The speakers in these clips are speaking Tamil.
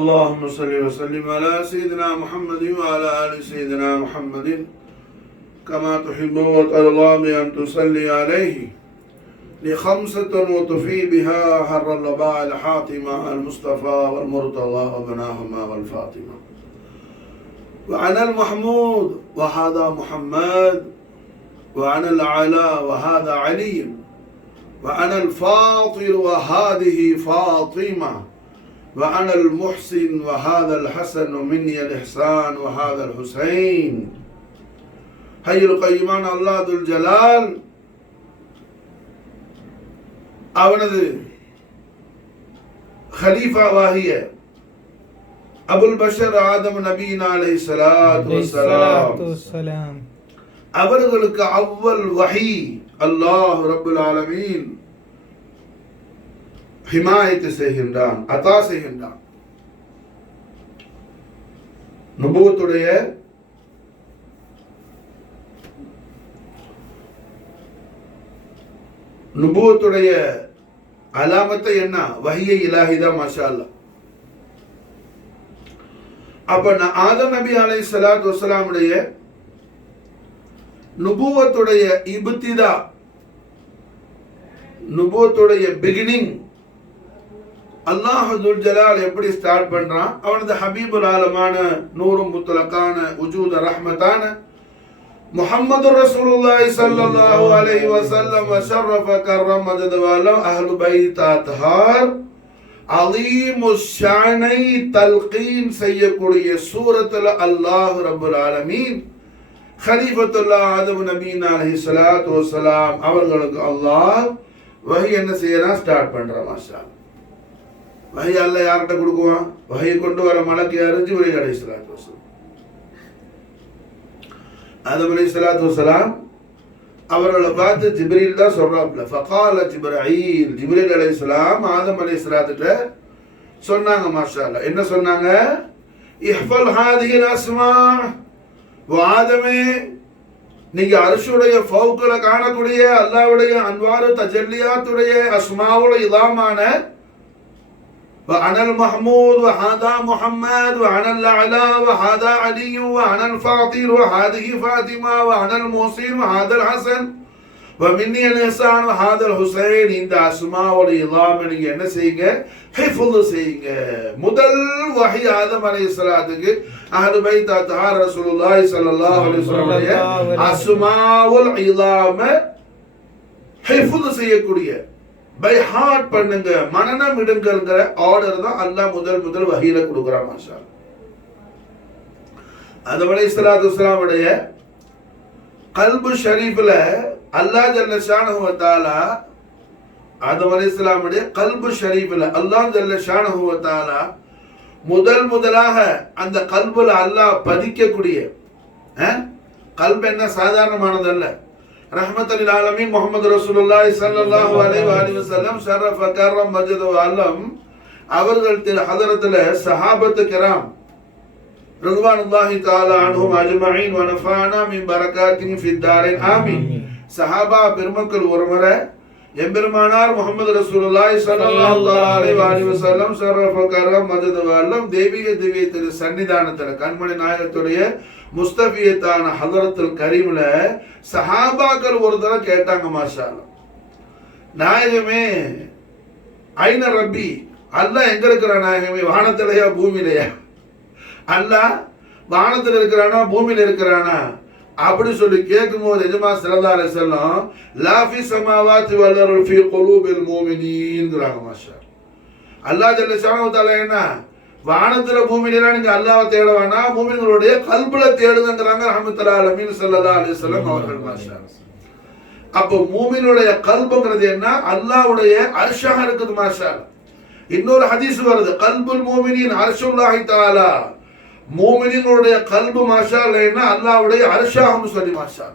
اللهم صل وسلم على سيدنا محمد وعلى آل سيدنا محمد كما تحب وترضى بأن تصلي عليه لخمسة وتفي بها حر اللباء الحاتمة المصطفى والمرتضى وابناهما والفاطمة وعن المحمود وهذا محمد وعن العلا وهذا علي وعن الفاطر وهذه فاطمة وعن المحسن وهذا الحسن ومني الإحسان وهذا الحسين حي القيمان الله ذو الجلال அவனது ஹலீஃபாவாகிய அபுல் பஷர் ஆதம் நபீனா அலைஹிஸ்ஸலாத்து வஸ்ஸலாம் அவர்களுக்கு அவ்வல் வஹி அல்லாஹ் ரப்புல் ஆலமீன் ஹிமாயத் செய்கின்றான், அதா செய்கின்றான். நுபுவத்துடைய அலாமத்தை என்ன? வஹியை இலாஹிதா மாஷா அல்லாஹ். அப்ப ஆதம் நபி அலைஹிஸ்ஸலாத்து வஸ்ஸலாமுடைய நுபுவத்துடைய இப்திதா, நுபுவத்துடைய பிகினிங் அல்லாஹ் துல் ஜலால் எப்படி ஸ்டார்ட் பண்றான்? அவனது ஹபீபுல் ஆலமான நூரும் முத்தலக்கான உஜூத ரஹ்மத்தான முஹம்மது ரசூலுல்லாஹி ஸல்லல்லாஹு அலைஹி வஸல்லம் வஷரஃப கர்ரம் மஜதவால அஹ்லு பைத் அத்ஹார் அலீமு ஷானை தல்கீன் செய்யக்கூடிய சூரத்துல அல்லாஹ் ரப்புல் ஆலமீன் ஹலீஃபத்துல்லாஹ் ஆதம் நபீனா அலைஹிஸ்ஸலாத்து வஸ்ஸலாம் அவர்களுக்கு அல்லாஹ் வஹி என்ன செய்யறான்? ஸ்டார்ட் பண்றான். மாஷா அல்லாஹ். வஹி அல்லாஹ் யார்கிட்ட கொடுக்குவான்? வஹி கொண்டு வர மலக்கு யாரு? ஜிப்ரீல் அலைஹிஸ்ஸலாத்து வஸ்ஸலாம். ஆதம் அலைஹிஸ்ஸலாத்து வஸ்ஸலாம் அவர்களை பார்த்து ஜிப்ரீல் தான் சொல்றாப்ல, ஃபகால ஜிப்ரீல், ஜிப்ரீல் அலைஹிஸ்ஸலாம் ஆதம் அலைஹிஸ்ஸலாத்துட்ட சொன்னாங்க. மாஷா அல்லாஹ். என்ன சொன்னாங்க? இஹ்ஃபல் ஹாதிஹில் அஸ்மா, ஆதமே நீங்க அர்ஷுடைய ஃபௌக்ல காணக்கூடிய அல்லாஹ்வுடைய அன்வாரு தஜல்லியாத்துடைய அஸ்மாவுல இதாமான وعن المحمود وهذا محمد وعن الأعلى وهذا علي وعن الفاطر وهذه فاطمة وعن المحسن وهذا الحسن ومني الإحسان وهذا الحسين. இந்த அஸ்மாவுடைய இதாம நீங்க என்ன செய்யுங்க? ஹிஃப்து செய்யுங்க. முதல் வஹி ஆதம் அலைஹிஸ்ஸலாத்துக்கு அஹ்லு பைத் அத்ஹார் ரசூலுல்லாஹி ஸல்லல்லாஹு அலைஹி வஸல்லம் அஸ்மாவுல் இதாம ஹிஃப்து செய்யக்கூடிய, பை ஹார்ட் பண்ணுங்க, மனனம் இடுங்கள்ங்கிற ஆர்டர் தான் அல்லாஹ் முதல் வஹீல கொடுக்குறான். மாஷா அல்லாஹ். ஆதம் அலைஹிஸ்ஸலாத்து வஸ்ஸலாமுடைய கல்பு ஷரீஃப்ல அல்லாஹ் ஜல்ல ஷானஹு வ தஆலா ஆதம் அலைஹிஸ்ஸலாமுடைய கல்பு ஷரீஃப்ல அல்லாஹ் ஜல்ல ஷானஹு வ தஆலா முதலாக அந்த கல்புல அல்லாஹ் பதிக்கக்கூடிய கல்பு என்ன சாதாரணமானதல்ல. ரஹ்மத்துல் ஆலமீன் முஹம்மது ரசூலுல்லாஹி ஸல்லல்லாஹு அலைஹி வஸல்லம் ஷரஃப கர்ரம் மஜது அலம் அவர்கள் ஹதரத்துல சஹாபத்து கிராம் ரிதுவானுல்லாஹி தஆலா அன்ஹும் அஜ்மஈன் வ நஃபானா மின் பரகாத்திஹி ஃபித் தாரின் ஆமீன். சஹாபா பெருமக்கள் ஒருமுறை எம்பெருமானார் முஹம்மது ரசூலுல்லாஹி ஸல்லல்லாஹு அலைஹி வஸல்லம் ஷரஃப கர்ரம் மஜது அலம் தேவிய திவ்ய சன்னிதானத்துல கண்மணி நாயகத்துடைய முஸ்தபியத்தான ஹதரத்துல் கரீம்ல சஹாபாக்கள் ஒரு தடவை கேட்டாங்க. மாஷா அல்லாஹ், நாயகமே ஐன ரப்பி, அல்லாஹ் எங்க இருக்கிற நாயகமே? வானத்திலையா பூமியிலையா? அல்லாஹ் வானத்தில் இருக்கிறானா பூமியில இருக்கிறானா அப்படி சொல்லி கேட்கும்போது எஜமா ஸல்லல்லாஹு அலைஹி வஸல்லம் லா ஃபி ஸமாவாத்தி வல் அர்தி ஃபீ குலூபில் முஃமினீன்ங்கறாங்க. மாஷா அல்லாஹ் ஜல்ல ஷானஹு வ தஆலா என்ன வானத்துல பூமியில நீங்க அல்லாஹ்வை தேட வேணாம், மூமின்களுடைய கல்புல தேடுங்கங்கறாங்க ரஹ்மத்துல் ஆலமீன் ஸல்லல்லாஹு அலைஹி வஸல்லம் அவர்கள். மாஷா அப்போ மூமினுடைய கல்புங்கிறது என்ன? அல்லாஹ்வுடைய அர்ஷாக இருக்குது. மாஷா இன்னொரு ஹதீஸ் வருது, கல்புல் மூமினின் அர்ஷுல்லாஹி தஆலா, மூமின்களுடைய கல்பு மாஷா அல்லாஹ் என்ன? அல்லாஹ்வுடைய அர்ஷாஹ்னு சொல்லி. மாஷா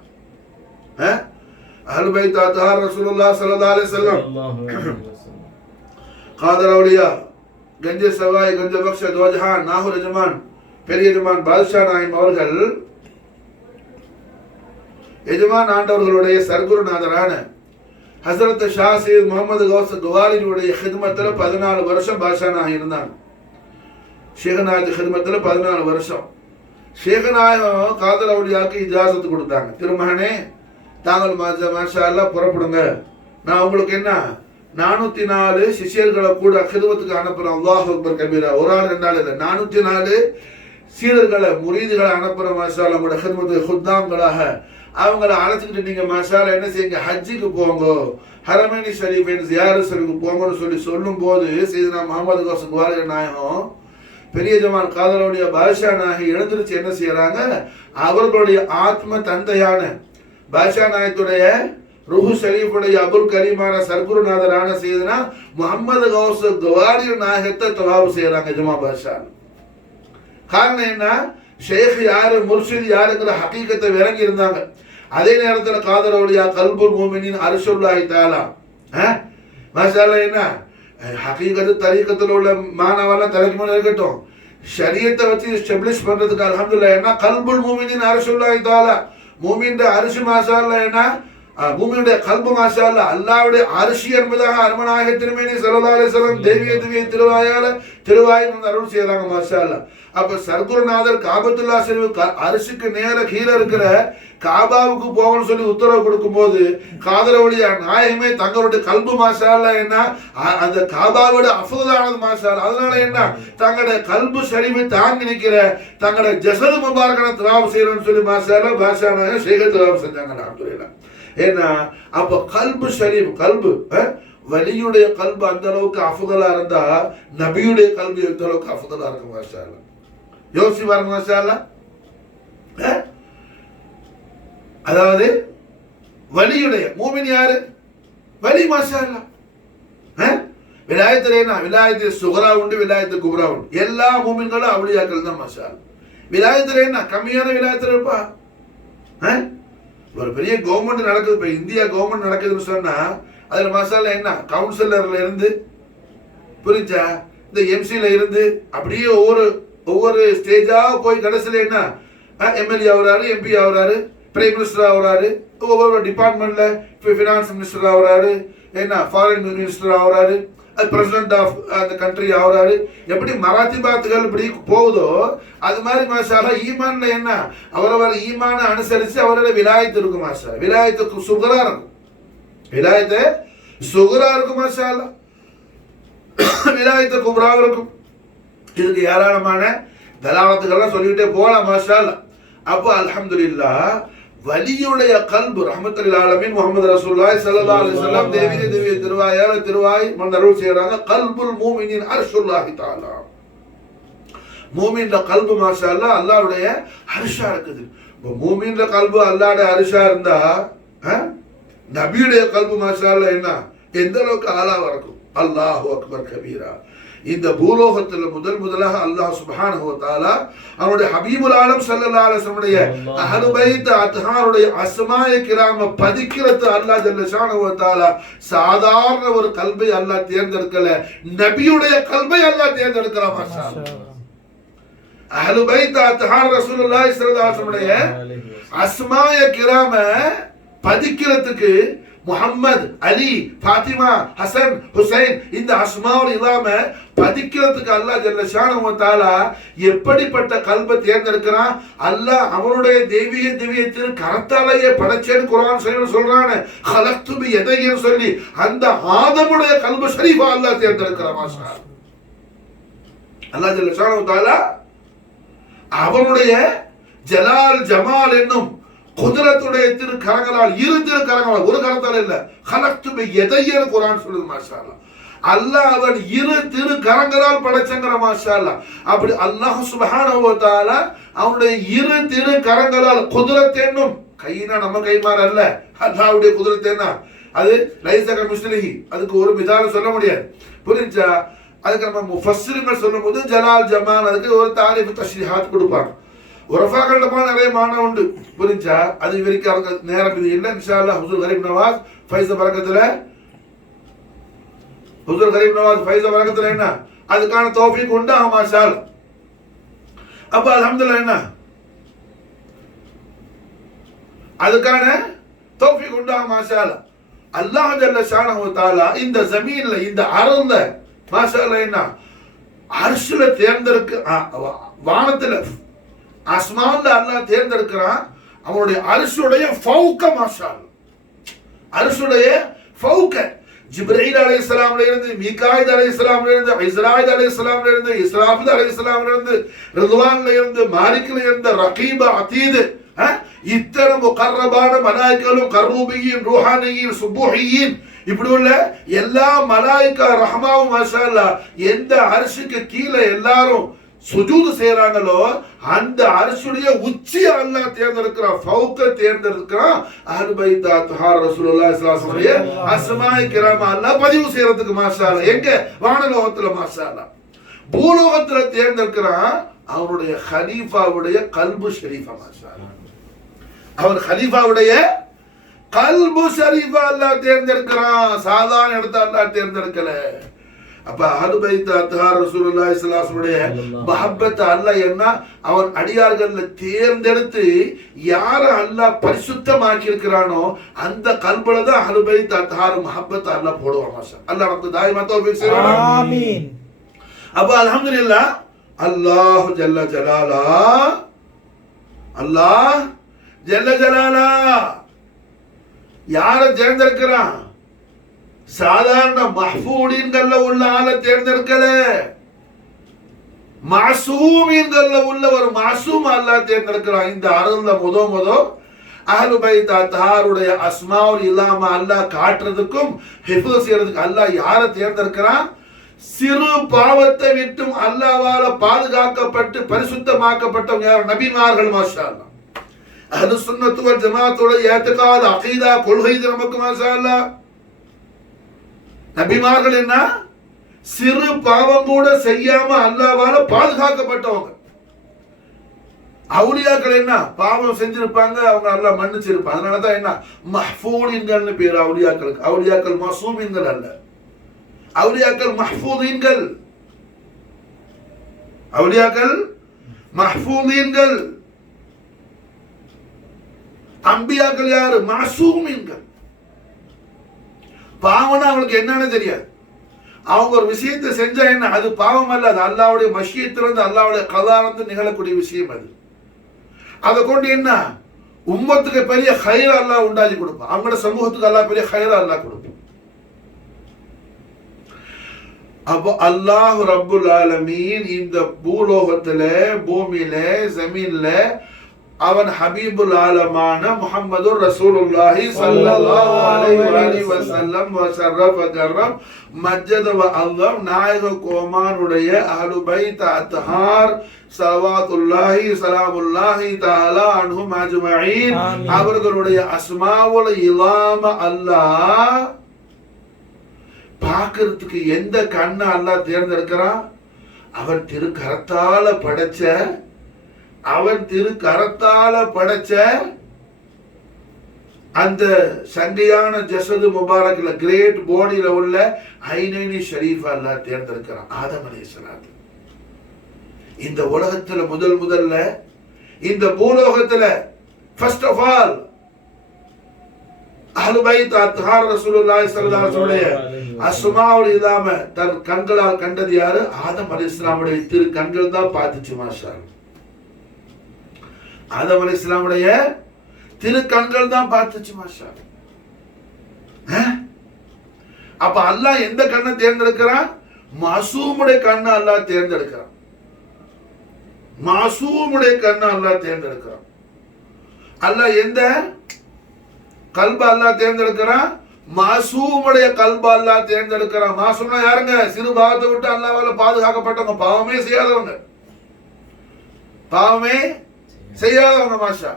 அஹ்லு பைத் அத்ஹார் ரசூலுல்லாஹ் ஸல்லல்லாஹு அலைஹி வஸல்லம் காதர் அவுலியா கஞ்ச சவாய் கஞ்ச பக்ஷ துவஜஹான் நாகூர் எஜமான் பெரிய எஜமான் பாதுஷா நாயம் அவர்கள் எஜமான் ஆண்டவர்களுடைய சர்க்குருநாதரான ஹசரத் ஷா சையத் முகமது கௌஸ் குவாலினுடைய ஹிதமத்தில் 14 வருஷம் பாஷானாக இருந்தாங்க. ஷேகநாயகத்து ஹிதமத்தில் 14 வருஷம். ஷேகநாயகம் காதல் அவுலியாவுக்கு இஜாசத்து கொடுத்தாங்க. திருமகனே, தாங்கள் மாஷா அல்லாஹ் புறப்படுங்க, நான் உங்களுக்கு என்ன 404 சிஷியர்களை கூட ஹிதமத்துக்கு அனுப்புறேன். அல்லாஹ் அக்பர் கபீரா. ஒரு ஆள் 2 ஆள் இல்லை, 404 சீடர்களை முரீதுகளை அனுப்புற மாஷா அல்லாஹ். உங்களோட ஹிதமத்துக்கு ஹுத்தாம்களாக அவங்கள அழைச்சிக்கிட்டு நீங்க மாஷால என்ன செய்யுங்க, ஹஜ்ஜுக்கு போங்க, ஹரமேனி ஷரீஃப் ஜியாரத் ஷரீஃபுக்கு போங்கன்னு சொல்லும் போது சையதுனா முஹம்மது கௌஸ் குவாலியர் நாயகம் பெரிய ஜமான் காதலுடைய பாஷா நாயகி எழுந்திருச்சு என்ன செய்யறாங்க, அவர்களுடைய ஆத்ம தந்தையான பாஷா நாயகத்துடைய ரூஹு ஷரீஃபுடைய அபுல் கரீமான சர்க்குருநாதரான சையதுனா முஹம்மது கௌஸ் குவாலியர் நாயகத்தை தவாப் செய்யறாங்க ஜமா பாஷா. காரணம் என்ன, ஷேக் யாரு, முர்ஷித் யாருங்கிற ஹகீகத்தை விளங்கி இருந்தாங்க. அதே நேரத்தில் காதலவுலியா கல்புல் மூமினின் அர்ஷுல்லாஹி தஆலா மாஷா அல்லாஹ் என்ன ஹகீகத்து தரீகத்தில் உள்ள மானவெல்லாம் தலைக்கு மேலே இருக்கட்டும், ஷரியத்தை வச்சு எஸ்டாப்ளிஷ் பண்றதுக்கு அல்ஹம்துலில்லாஹ் என்ன கல்புல் மூமினின் அர்ஷுல்லாஹி தஆலா, மூமின் அரிசி மாஷா அல்லாஹ் என்ன பூமியுடைய கல்பு மாஷா அல்லாஹ் அல்லாஹ்வுடைய அரிசி என்பதாக அருமநாயக திருமேனி ஸல்லல்லாஹு அலைஹி வஸல்லம் தேவிய திருவாயால திருவாய் அருள் செய்யறாங்க மாஷா அல்லாஹ். அப்ப சர்க்குருநாதர் காபத்துல்லா ஷரீஃப் அரிசிக்கு நேர கீழே இருக்கிற காபாவுக்கு போகணும்னு சொல்லி உத்தரவு கொடுக்கும் போது காதலவுலியா நாயகமே தங்களுடைய கல்பு மாஷா அல்லாஹ் என்ன அந்த காபாவோட அஃதலானது மாஷா அல்லாஹ். அதனால என்ன தங்களுடைய கல்பு ஷரீஃபை தாங்கி நிற்கிற தங்களுடைய ஜஸது முபாரக்கன தவாப் செய்யணும்னு சொல்லி மாஷா அல்லாஹ் பாஷா நாயகம் ஷேக தவாப் செஞ்சாங்க. அல்ஹம்துலில்லாஹ். ஏன்னா அப்ப கல்பு ஷரீஃப் கல்பு வலியுடைய கல்பு அந்த அளவுக்கு அஃதலா இருந்தா நபியுடைய கல்பு எந்த அளவுக்கு அஃதலா இருக்கும் மாஷா அல்லாஹ். யோசி பாருங்க மாஷா அல்லாஹ். அதாவது வலியுடைய மூமின் யாரு, வலி மாஷா அல்லாஹ். விலாயத்துல என்ன, விலாயத்து சுகரா உண்டு, விலாயத்து குப்ரா உண்டு. எல்லா மூமின்களும் அவுலியாக்கள் தான் மாஷா அல்லாஹ். விலாயத்துல என்ன கம்மியான விலாயத்துல இருப்பா. ஒரு பெரிய கவர்மெண்ட் நடக்குது, இப்ப இந்தியா கவர்மெண்ட் நடக்குதுன்னு சொன்னா அதுல மசாலா என்ன கவுன்சிலர்ல இருந்து புரிஞ்சா இந்த எம்சில இருந்து அப்படியே ஒவ்வொரு ஸ்டேஜா போய் கடைசியில என்ன எம்எல்ஏ ஆகுறாரு, எம்பி ஆகுறாரு, பிரைம் மினிஸ்டர் ஆகுறாரு, ஒவ்வொரு டிபார்ட்மெண்ட்ல ஃபினான்ஸ் மினிஸ்டர் ஆகுறாரு, என்ன ஃபாரின் மினிஸ்டர் ஆகுறாரு, அது பிரசிடென்ட் ஆஃப் அந்த கண்ட்ரி ஆகுறாரு. எப்படி மராத்திபாத்துகள் இப்படி போகுதோ அது மாதிரி மாஷாலா ஈமான்ல என்ன அவரவர் ஈமான அனுசரிச்சு அவரோட விலாயத்து இருக்கும் மாஷா. விலாயத்துக்கு சுகரா இருக்கும், விலாயத்து சுகரா இருக்கும் மாஷாலா, விலாயத்து குப்ராவும் இருக்கும். இதுக்கு ஏராளமான தலாலத்துக்கெல்லாம் சொல்லிக்கிட்டே போகலாம் மாஷாலா. அப்போ அல்ஹம்துலில்லாஹ் வலியுடைய கல்பு ரஹ்மத்துல் ஆலமீன் முஹம்மது ரசூலுல்லாஹி ஸல்லல்லாஹு அலைஹி வஸல்லம் தேவிய திருவாயால திருவாய் மன்னருள் செய்யறாங்க. கல்புல் மூமினின் அர்ஷுல்லாஹி தஆலா, மூமின்ல கல்பு மாஷா அல்லாஹ் அல்லாஹ்வுடைய அர்ஷா இருக்குது. இப்போ மூமின்ல கல்பு அல்லாஹ்வுடைய அர்ஷா இருந்தா நபியுடைய கல்பு மாஷா அல்லாஹ் என்ன எந்த அளவுக்கு ஆளாவா இருக்கும். அல்லாஹு அக்பர் கபீரா. இந்த பூலோகத்தில் முதலாக அல்லாஹ் சுப்ஹானஹு வ தஆலா அவருடைய ஹபீபுல் ஆலம் ஸல்லல்லாஹு அலைஹி வஸல்லம் அஹ்லு பைத் அத்ஹாருடைய அஸ்மாய கிராம பதிக்கிறது அல்லாஹ் ஜல்ல ஷானஹு வ தஆலா சாதாரண ஒரு கல்பை அல்லாஹ் தேர்ந்தெடுக்கல, நபியுடைய கல்பை அல்லாஹ் தேர்ந்தெடுக்கிறான் மாஷா அல்லாஹ். அஹ்லு பைத் அத்ஹார் ரசூலுல்லாஹி ஸல்லல்லாஹு அலைஹி வஸல்லம் அஸ்மாய கிராம பதிக்கிறதுக்கு முஹம்மது, அலி, ஃபாத்திமா, ஹசன், ஹுசைன் இந்த அஸ்மாவுல் இலாம பதிக்கிறதுக்கு அல்லாஹ் ஜல்ல ஷானஹு வ தஆலா எப்படிப்பட்ட கல்பை தேர்ந்தெடுக்கிறான். அல்லாஹ் அவனுடைய திவ்ய கரத்தாலேயே படைச்சேன்னு குர்ஆன் சொல்றானே, ஹலக்து பி யதைன்னு சொல்லி அந்த ஆதமுடைய கல்பு ஷரீஃபா அல்லாஹ் தேர்ந்தெடுக்கிறான் மாஷா அல்லாஹ் ஜல்ல ஷானஹு வ தஆலா அவனுடைய ஜலால் ஜமால் என்னும் குதிரத்துடைய திருக்கரங்களால், இரு திருக்கரங்களால், ஒரு கரத்தால் இல்ல, ஹலக்து பி யதைன்னு குர்ஆன் சொல்லுது மாஷா அல்லாஹ். அல்லாஹ் அவன் இரு திருக்கரங்களால் படைச்சங்கற மாஷா அல்லாஹ். அப்படி அல்லாஹ் சுப்ஹானஹு வ தஆலா அவனுடைய இரு திருக்கரங்களால் குதிரத் என்னும் கையினா நம்ம கைமாற அல்ல, அல்லாஹ்வுடைய குதிரத் என்ன அது லைஸக முஸ்லிஹி, அதுக்கு ஒரு மிதால சொல்ல முடியாது புரிஞ்சா. அதுக்கு நம்ம முஃபஸ்ஸிர்கள் சொல்லும்போது ஜலால் ஜமால் அதுக்கு ஒரு தாரீஃப் தஷ்ரீஹாத் கொடுப்பாங்க. உரஃபாக்களமா நிறைய மானம் உண்டு புரிஞ்சா. அது வரைக்கும் நேரம் இது இல்லை. இன்ஷா அல்லாஹ் ஹுசூர் கரீம் நவாஸ் ஃபைஸ பரக்கத்துல ஹுசூர் கரீம் நவாஸ் ஃபைஸ பரக்கத்துல என்ன அதுக்கான தௌஃபீக் உண்டு மாஷா அல்லாஹ். அப்ப அல்ஹம்துலில்லாஹ் என்ன அதுக்கான தௌஃபீக் உண்டு மாஷா அல்லாஹ். அல்லாஹ் ஜல்ல ஷானஹு வ தஆலா இந்த ஜமீன்ல இந்த அர்ல்ல மாஷா அல்லாஹ் என்ன அர்ஷ்ல வானத்துல அஸ்மான்ல அல்லாஹ் தேர்ந்தெடுக்கிறான். அவனுடைய அர்ஷுடைய ஃபௌக மாஷா அல்லாஹ், அர்ஷுடைய ஃபௌக ஜிப்ரீல் அலைஹிஸ்ஸலாம்ல இருந்து, மீகாயில் அலைஹிஸ்ஸலாம்ல இருந்து, இஸ்ராயில் அலைஹிஸ்ஸலாம்ல இருந்து, இஸ்ராஃபில் அலைஹிஸ்ஸலாம்ல இருந்து, ரிதுவான்ல இருந்து, மாலிக்ல இருந்து, ரகீப அதீத், இத்தனை முகர்ரபான மலாயிக்களும் கர்ரூபியின் ரூஹானியின் சுபூஹியின் இப்படி உள்ள எல்லா மலாயிகா ரஹ்மாவும் மாஷா அல்லாஹ் எந்த அர்ஷுக்கு கீழே எல்லாரும் சுஜூது செய்யறாங்களோ அந்த அர்ஷுடைய உச்சி அல்லாஹ் தேர்ந்தெடுக்கிறான், ஃபௌக தேர்ந்தெடுக்கிறான். அஹ்லுல் பைத் அத்ஹார் ரசூலுல்லாஹி ஸல்லல்லாஹு அலைஹி வஸல்லம் அஸ்மாஇ கிராம அல்லாஹ் பதிவு செய்யறதுக்கு மாஷா அல்லாஹ் எங்க வானலோகத்துல மாஷா அல்லாஹ் பூலோகத்துல தேர்ந்தெடுக்கிறான். அவருடைய கலீஃபாவுடைய கல்பு ஷரீஃபா மாஷா அல்லாஹ், அவர் கலீஃபாவுடைய கல்பு ஷரீஃபா அல்லாஹ் தேர்ந்தெடுக்கிறான். சாதாரண இடத்த அல்லாஹ் தேர்ந்தெடுக்கல. அப்ப அஹ்லுல் பைத் அத்ஹார் ரசூலுல்லாஹி ஸல்லல்லாஹு அலைஹி வஸல்லம் மஹப்பத் அல்லாஹ் என்ன அவன் அடியார்கள்ல தேர்ந்தெடுத்து யார அல்லாஹ் பரிசுத்தமாக்கி இருக்கிறானோ அந்த கல்புல தான் அஹ்லுல் பைத் அத்ஹார் மஹப்பத் அல்லாஹ் போடுவான். மாஷா அல்லாஹ் நமக்கு தாயிமா தௌஃபீக் செய்வான். ஆமீன். அப்ப அல்ஹம்துலில்லாஹ் அல்லாஹ் ஜல்ல ஜலாலா, அல்லாஹ் ஜல்ல ஜலாலா யார தேர்ந்தெடுக்கிறான்? சாதாரண மஹ்ஃபூதீன்கள்ல உள்ள ஆளை தேர்ந்தெடுக்கல, மாசூமீன்கள்ல உள்ள ஒரு மாசூம் அல்லாஹ் தேர்ந்தெடுக்கிறான். இந்த அருள்ல முத அஹ்லுல் பைத் அத்ஹாருடைய அஸ்மாவுல் இலாமா அல்லாஹ் காட்டுறதுக்கும் ஹிஃப்ஸ் செய்யறதுக்கு அல்லாஹ் யார தேர்ந்தெடுக்கிறான்? சிறு பாவத்தை விட்டும் அல்லாஹ்வால பாதுகாக்கப்பட்டு பரிசுத்தமாக்கப்பட்டவங்க யார்? நபிமார்கள். மாஷா அல்லாஹ் அஹ்லுஸ் சுன்னத் வல் ஜமாஅத்தோட இஅ்திகாத் அகீதா கொள்கை நமக்கு மாஷா அல்லாஹ் நபிமார்கள் என்ன சிறு பாவம் கூட செய்யாம அல்லாஹ்வால பாதுகாக்கப்பட்டவங்க. அவுலியாக்கள் என்ன பாவம் செஞ்சிருப்பாங்க, அவங்க அல்லாஹ் மன்னிச்சிருப்பாங்க. அதனாலதான் என்ன மஹ்ஃபூதீன்கள்னு பேர் அவுலியாக்களுக்கு. அவுலியாக்கள் மாசூமீன்கள் அல்ல, அவுலியாக்கள் மஹ்ஃபூதீன்கள். அவுலியாக்கள் மஹ்ஃபூதீன்கள். அம்பியாக்கள் யாரு? மாசூமீன்கள். பாவம்னா அவங்களுக்கு என்னன்னு தெரியாது. அவங்க ஒரு விஷயத்தை செஞ்சா என்ன அது பாவம் அல்ல, அது அல்லாஹ்வுடைய மஷியத்திலிருந்து அல்லாஹ்வுடைய கதாலிருந்து நிகழக்கூடிய விஷயம். அது அதை கொண்டு என்ன உம்மத்துக்கு பெரிய ஹைர் அல்லாஹ் உண்டாக்கி கொடுப்பான். அவங்களோட சமூகத்துக்கு அல்லாஹ் பெரிய ஹைர் அல்லாஹ் கொடுப்பான். அப்போ அல்லாஹ் ரப்புல் ஆலமீன் இந்த பூலோகத்துல பூமியில ஜமீன்ல அவன் ஹபீபுல் ஆலமான முஹம்மது ரசூலுல்லாஹி ஸல்லல்லாஹு அலைஹி வஸல்லம் வஸர்ரஃப கர்ரம் மஜ்ஜத வ அல்லம் நாயக கோமானுடைய அஹ்லுல் பைத் அத்ஹார் ஸலவாத்துல்லாஹி ஸலாமுல்லாஹி தஆலா அன்ஹும் அஜ்மஈன் அவர்களுடைய அஸ்மாவுல் இலாமா அல்லாஹ் பார்க்கிறதுக்கு எந்த கண்ணை அல்லாஹ் தேர்ந்தெடுக்கிறான்? அவன் திருக்கரத்தால படைச்ச அந்த சங்கையான ஜஸது முபாரக்ல கிரேட் பாடியில உள்ள ஐனைனி ஷரீஃப் அல்லாஹ் தேர்ந்தெடுக்கிறான். ஆதம் அலைஹிஸ்ஸலாம் இந்த உலகத்துல முதல்ல இந்த பூலோகத்துல ஃபர்ஸ்ட் ஆஃப் ஆல் அஹ்லுல் பைத் அத்ஹார் ரசூலுல்லாஹி ஸல்லல்லாஹு அலைஹி வஸல்லம் அஸ்மாவுல் இலாமா தன் கண்களால் கண்டது யாரு? ஆதம் அலைஹிஸ்ஸலாமுடைய திரு கண்கள் தான் பார்த்துச்சு. மாஷா அல்லாஹ் ஆதம் அலைஹிஸ்ஸலாமுடைய திரு கண்கள் தான் பார்த்துச்சு. மாஷா அல்லாஹ். அப்ப அல்லாஹ் எந்த கண்ணை தேர்ந்தெடுக்கிறான்? மாசூமுடைய கண்ணை அல்லாஹ் தேர்ந்தெடுக்கிறான். மாசூமுடைய கண்ணை அல்லாஹ் தேர்ந்தெடுக்கிறான். அல்லாஹ் எந்த கல்ப அல்லாஹ் தேர்ந்தெடுக்கிறான்? மாசூமுடைய கல்ப அல்லாஹ் தேர்ந்தெடுக்கிறான். மாசூம்னா யாருங்க? சிறு பாவத்தை விட்டு அல்லாஹ்வால பாதுகாக்கப்பட்டவங்க, பாவமே செய்யாதவங்க, பாவமே செய்யாதவங்க. மாஷா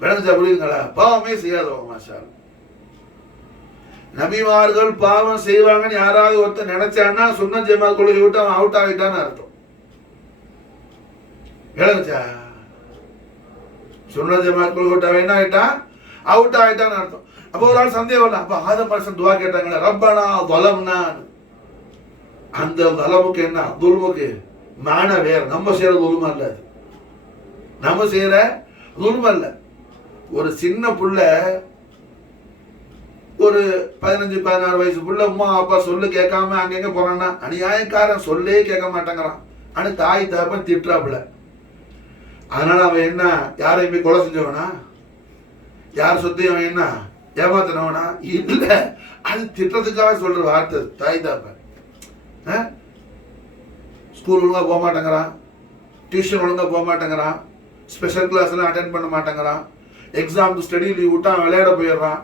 விளங்குச்சா? புரியுதுங்களா? பாவமே செய்யாதவங்க. மாஷா நபிமார்கள் பாவம் செய்வாங்கன்னு யாராவது ஒருத்தர் நினைச்சான்னா சுன்னத் ஜமாத் கொள்கை விட்டு அவன் அவுட் ஆகிட்டான்னு அர்த்தம். விளங்குச்சா? சுன்னத் ஜமாத் கொள்கை விட்டு அவன் என்ன ஆயிட்டான்? அவுட் ஆயிட்டான்னு அர்த்தம். அப்போ ஒரு ஆள் சந்தேகம் இல்லை, அப்ப ஆதம் மனுஷன் துவா கேட்டாங்க ரப்பனா வலம்னா, அந்த வலமுக்கு என்ன துல்முக்கு மான வேற. நம்ம செய்யற துல்ம அல்ல, அது நம்ம செய்யற துல்ம அல்ல. ஒரு சின்ன புள்ள ஒரு 15-16 வயசு புள்ள அம்மா அப்பா சொல்லு கேட்காம அங்கங்க போறான்னா அநியாயக்காரன் சொல்லே கேட்க மாட்டேங்கிறான். ஆனா தாய் தகப்பன் திட்டுறாப்புல. அதனால அவன் என்ன யாரையும் போய் கொலை செஞ்சவனா, யார் சொத்தையும் அவன் என்ன ஏமாத்தினவனா இல்ல, அது திட்டத்துக்காக சொல்ற வார்த்தை. தாய் தகப்பன் ஸ்கூல் ஒழுங்கா போக மாட்டேங்கிறான், டியூஷன் ஒழுங்கா போக மாட்டேங்கிறான், ஸ்பெஷல் கிளாஸ் எல்லாம் அட்டென்ட் பண்ண மாட்டேங்கிறான், எக்ஸாமுக்கு ஸ்டடி லீவ் விட்டா விளையாட போயிடுறான்.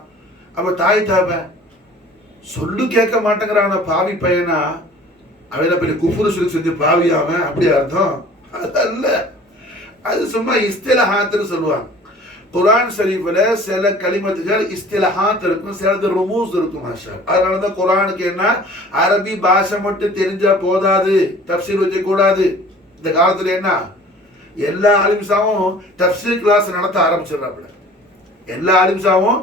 அப்ப தாய் தகப்பன் சொல்லு கேட்க மாட்டேங்கிறான பாவி பையனா அவன பெரிய குஃபுரு சொல்லி செஞ்சு பாவியாம அப்படி அர்த்தம் அல்ல. அது சும்மா இஸ்திலஹாத்னு சொல்லுவாங்க. குர்ஆன் ஷரீஃப்ல சில கலிமத்துகள் இஸ்திலஹாத் இருக்கும், சிலது ருமூஸ் இருக்கும். மாஷா அதனாலதான் குர்ஆனுக்கு என்ன அரபி பாஷை மட்டும் தெரிஞ்சா போதாது, தஃப்சீர் வச்ச கூடாது. இந்த காலத்துல என்ன எல்லா ஆலிம்ஸாவும் தஃப்சீர் கிளாஸ் நடத்த ஆரம்பிச்சிடறாப்புல. எல்லா ஆலிம்ஸாவும்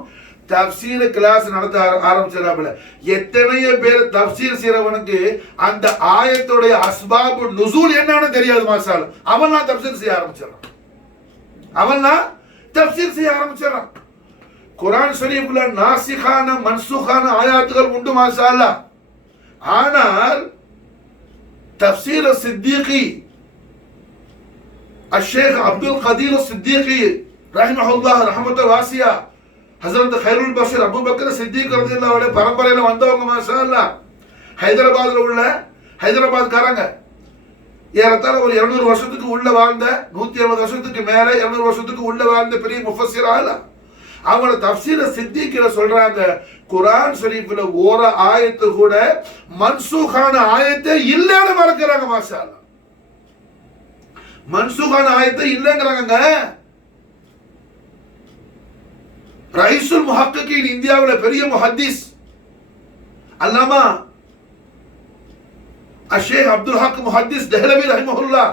தஃப்சீர் கிளாஸ் நடத்த ஆரம்பிச்சிடறாப்புல. எத்தனையோ பேர் தஃப்சீர் செய்றவனுக்கு அந்த ஆயத்துடைய அஸ்பாபு நுசூல் என்னன்னு தெரியாது. மாஷாஅல்லாஹ் அவன்லாம் தஃப்சீர் செய்ய ஆரம்பிச்சிடறான். அவன்லாம் தஃப்சீர் செய்ய ஆரம்பிச்சிடறான். குர்ஆன் ஷரீஃப்ல நாசிகான மன்சூகான ஆயாத்துகள் உண்டு மாஷாஅல்லாஹ். ஆனால் தஃப்சீர் சித்திகி الشيخ عبد القدير الصديقي رحمه الله رحمة واسعة ஹஸரத் கைருல் பஷர் அபூபக்கர் சித்திக் ரலியல்லாஹு அன்ஹு பரம்பரையில வந்தவங்க மாஷா அல்லாஹ். ஹைதராபாத்ல உள்ள ஹைதராபாத்காரங்க ஏறத்தாழ ஒரு 200 வருஷத்துக்கு உள்ள வாழ்ந்த, 150 வருஷத்துக்கு மேல 200 வருஷத்துக்கு உள்ள வாழ்ந்த பெரிய முஃபஸ்ஸிர் ஆலா. அவங்க தஃப்சீர் சித்திக்ல சொல்றாங்க, குர்ஆன் ஷரீஃப்ல ஒரு ஆயத்து கூட மன்சூகான ஆயத்தே இல்லன்னு மறக்கறாங்க. மாஷா அல்லாஹ் மன்சூகான ஆயத்தை இல்லங்கிறாங்க. ரயீசுல் முஹக்கிகீன் இந்தியாவில் பெரிய முஹத்திஸ் அல்லாமா அஷேக் அப்துல் ஹக் முஹத்திஸ் தெஹ்லவி ரஹிமஹுல்லாஹ்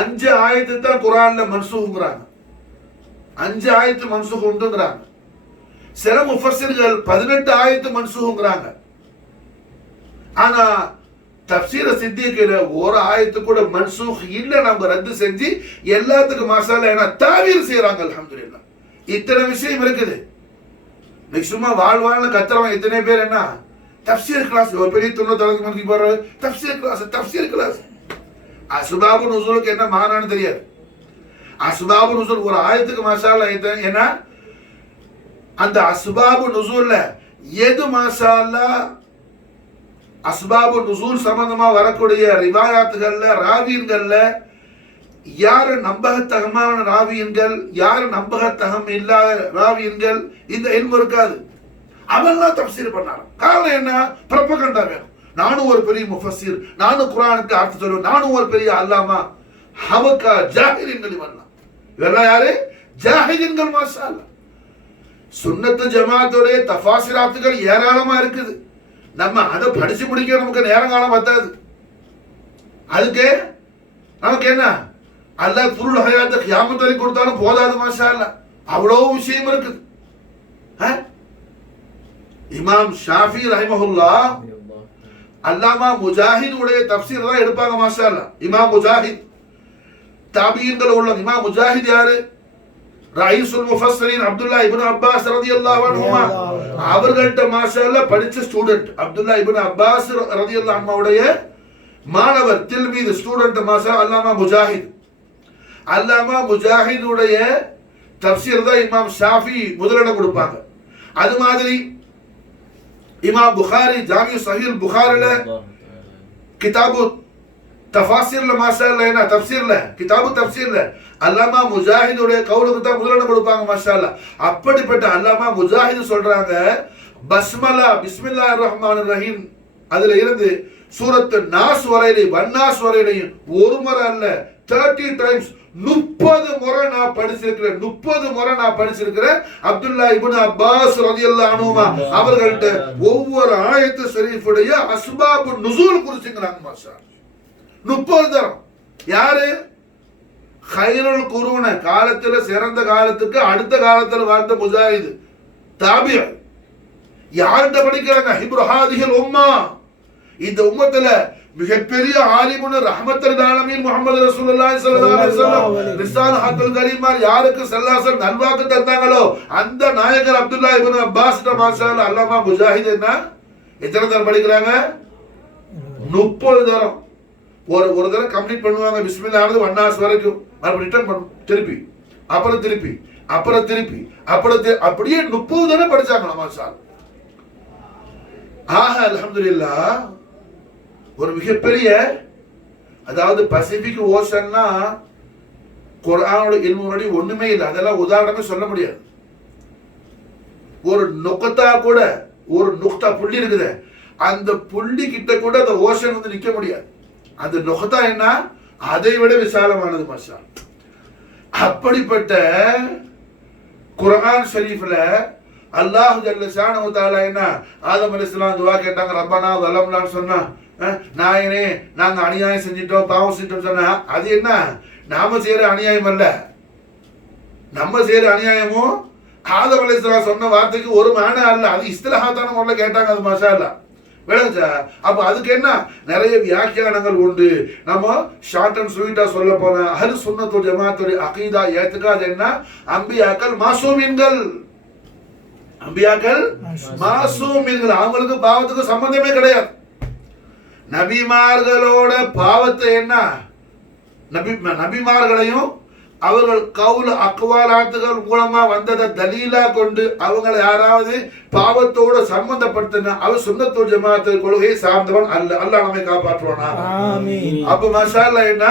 5 ஆயத்து தான் குர்ஆன்ல மன்சூஹ்ங்கறாங்க. 5 ஆயத்து மன்சூஹ் உண்டுங்கறாங்க. சில முஃபஸ்ஸிர்கள் 18 ஆயத்து மன்சூஹ்ங்கறாங்க. ஆனா தஃப்சீர் சித்திக்ல ஒரு ஆயத்து கூட மன்சூஹ் இல்ல நம்ம ரத்து செஞ்சு எல்லாத்துக்கும் மாஷாஅல்லாஹ் என்ன தாவீல் செய்றாங்க. அல்ஹம்துலில்லாஹ் இத்தனை விஷயம் இருக்குது. நீ சும்மா வாழ்வாழ்னு கத்துறவன் இத்தனை பேர் என்ன தஃப்சீர் கிளாஸ் ஒரு பெரிய 90 மணிக்கு போற தஃப்சீர் கிளாஸ். அஸ்பாபு நுசூலுக்கு என்ன மானான்னு தெரியாது. அஸ்பாபு நுசூல் ஒரு ஆயத்துக்கு மாஷாஅல்லாஹ் என்ன அந்த அஸ்பாபு நுசூல்ல எது மாஷாஅல்லாஹ் அஸ்பாபு நுசூல் சம்பந்தமா வரக்கூடிய ரிவாயாத்துகள்ல ராவியன்கள்ல யாரு நம்பகத்தகமான ராவியன்கள், யாரு நம்பகத்தகம் இல்லாத ராவியன்கள், இந்த இல்மு இருக்காது. அவெல்லாம் தஃப்சீர் பண்ணாங்க. காரணம் என்ன? ப்ரொபகண்டா வேணும். நானும் ஒரு பெரிய முஃபஸ்ஸிர், நானும் குர்ஆனுக்கு அர்த்தம் சொல்லுவேன், நானும் ஒரு பெரிய அல்லாமா. ஹவக்கா ஜாஹிலின்கள் இவெல்லாம் யாரு? ஜாஹிலின்கள். மாஷா அல்லாஹ் சுன்னத்து ஜமாத்துடைய தஃபாசிராத்துகள் ஏராளமா இருக்குது. நம்ம அதை படிச்சு முடிக்க நமக்கு நேரம் காலம் பத்தாது. அதுக்கு நமக்கு என்ன அல்லாஹ் துருள் ஹயாத்தை கியாமத் வரைக்கும் கொடுத்தாலும் போதாது. மாஷா அல்லாஹ் அவ்வளவு விஷயம் இருக்குது. இமாம் ஷாஃபி ரஹிமஹுல்லாஹ் அல்லாமா முஜாஹித் உடைய தஃப்சீர் தான் எடுப்பாங்க. மாஷா அல்லாஹ் இமாம் முஜாஹித் தாபியீன்கள் உள்ள இமாம் முஜாஹித் யாரு? ரயீசுல் முஃபஸ்ஸிரீன் அப்துல்லாஹ் இப்னு அப்பாஸ் ரலியல்லாஹு அன்ஹுமா அவர்கள்ட்ட மாஷா அல்லாஹ் படிச்ச ஸ்டூடண்ட். அப்துல்லாஹ் இப்னு அப்பாஸ் ரலியல்லாஹு அன்ஹுவுடைய மாணவர் தில்மீது ஸ்டூடண்ட் மாஷா அல்லாமா முஜாஹித். அல்லாமா முஜாஹித் உடைய தஃப்சீர் தான் இமாம் ஷாஃபி முதலிடம் கொடுப்பாங்க. அது மாதிரி இமாம் புகாரி ஜாமி சஹீஹ் புகாரில கிதாபு தஃபாசிர்ல மாஷா அல்லாஹ் என்ன தஃப்சீர்ல கிதாபு தஃப்சீர்ல அல்லாமா முஜாஹித் உடைய கவுலுக்கு தான் முதலிடம் கொடுப்பாங்க. மாஷா அல்லாஹ் அப்படிப்பட்ட அல்லாமா முஜாஹித் சொல்றாங்க, பஸ்மலா பிஸ்மில்லாஹிர் ரஹ்மானிர் ரஹீம் அதுல இருந்து சூரத் நாஸ் வரையிலையும் வன்னாஸ் வரையிலையும் ஒரு முறை அல்ல 30 டைம்ஸ் 30 முறை நான் படிச்சிருக்கிறேன். 30 முறை நான் படிச்சிருக்கிறேன். அப்துல்லாஹ் இப்னு அப்பாஸ் ரலியல்லாஹு அன்ஹுமா அவர்கள்ட்ட ஒவ்வொரு ஆயத்து ஷரீஃபுடைய அஸ்பாபு நுசூல் குறிச்சுங்கறாங்க. மாஷா 30 தரம். யாரு? கைருல் குரூன காலத்துல சிறந்த காலத்துக்கு அடுத்த காலத்துல வாழ்ந்த முஜாஹித் தாபியி. யார்கிட்ட படிக்கிறாங்க? ஹிப்ரு ஹாதிஹில் உம்மா இந்த உம்மத்துல மிகப்பெரிய ஆலிமுன்னு ரஹ்மத்துல் ஆலமீன் முஹம்மது ரசூலுல்லாஹி ஸல்லல்லாஹு அலைஹி வஸல்லம் ரிசாலத்துல் கரீமார் யாருக்கு ஸல்லல்லாஹு நல்வாக்கு தந்தாங்களோ அந்த நாயகர் அப்துல்லா இப்னு அப்பாஸ் மாஷாஅல்லாஹ் அல்லாமா முஜாஹித் என்ன எத்தனை தரம் படிக்கிறாங்க? 30 தரம். ஒரு தரம் கம்ப்ளீட் பண்ணுவாங்க. பிஸ்மில்லாஹ் ஆனது 1 hours வரைக்கும் மறுபடியும் ரிட்டர்ன் பண்ணும். திருப்பி அப்புறம் திருப்பி அப்படியே 30 தரம் படிச்சாங்க மாஷாஅல்லாஹ். ஆஹா அல்ஹம்துலில்லாஹ். ஒரு மிகப்பெரிய, அதாவது பசிபிக் ஓஷன்னா குர்ஆனோட இல்முடி ஒண்ணுமே இல்லை. அதெல்லாம் உதாரணமே சொல்ல முடியாது. ஒரு நுக்தா கூட, ஒரு நுக்தா புள்ளி இருக்குது, அந்த புள்ளி கிட்ட கூட அந்த ஓஷன் வந்து நிக்க முடியாது. அந்த நுக்தா என்ன, அதை விட விசாலமானது மாஷா. அப்படிப்பட்ட குர்ஆன் ஷரீஃப்ல அல்லாஹ் ஜல்ல ஷானஹு தஆலா என்ன ஆதம் அலைஹிஸ்ஸலாம் துஆ கேட்டாங்க, ரப்பனா வலம்னான்னு சொன்னா, நாயனே நாங்க அநியாயம் செஞ்சிட்டோம், பாவம் செஞ்சிட்டோம் சொன்னா, அது என்ன நாம செய்யற அநியாயம் அல்ல. நம்ம செய்யற அநியாயமும் ஆதம் அலைஹிஸ்ஸலாம் சொன்ன வார்த்தைக்கு ஒரு மானா அல்ல. அது இஸ்திலாஹாத்தான முறையில் கேட்டாங்க. அது மாஷா அல்லாஹ் விளங்குச்சா? அப்ப அதுக்கு என்ன நிறைய வியாக்கியானங்கள் உண்டு. நம்ம ஷார்ட் அண்ட் ஸ்வீட்டா சொல்ல போனா அஹ்லு சுன்னத்துல் ஜமாஅத்துடைய அகீதா இஅ்திகாத் என்ன, அம்பியாக்கள் மாசூமீன்கள். அம்பியாக்கள் மாசூமீன்கள், அவங்களுக்கு பாவத்துக்கு சம்பந்தமே கிடையாது. நபிமார்களோட பாவத்தை என்ன, நபிமார்களையும் அவர்கள் கவுல் அக்வாலாத்துகள் மூலமா வந்ததை தலீலா கொண்டு அவங்களை யாராவது பாவத்தோட சம்பந்தப்படுத்தின அவர் சுன்னத்துல் ஜமாஅத் கொள்கையை சார்ந்தவன் அல்ல. அல்லாஹ் நம்மை காப்பாற்றுவானா. அப்ப மாஷா அல்லாஹ் என்ன,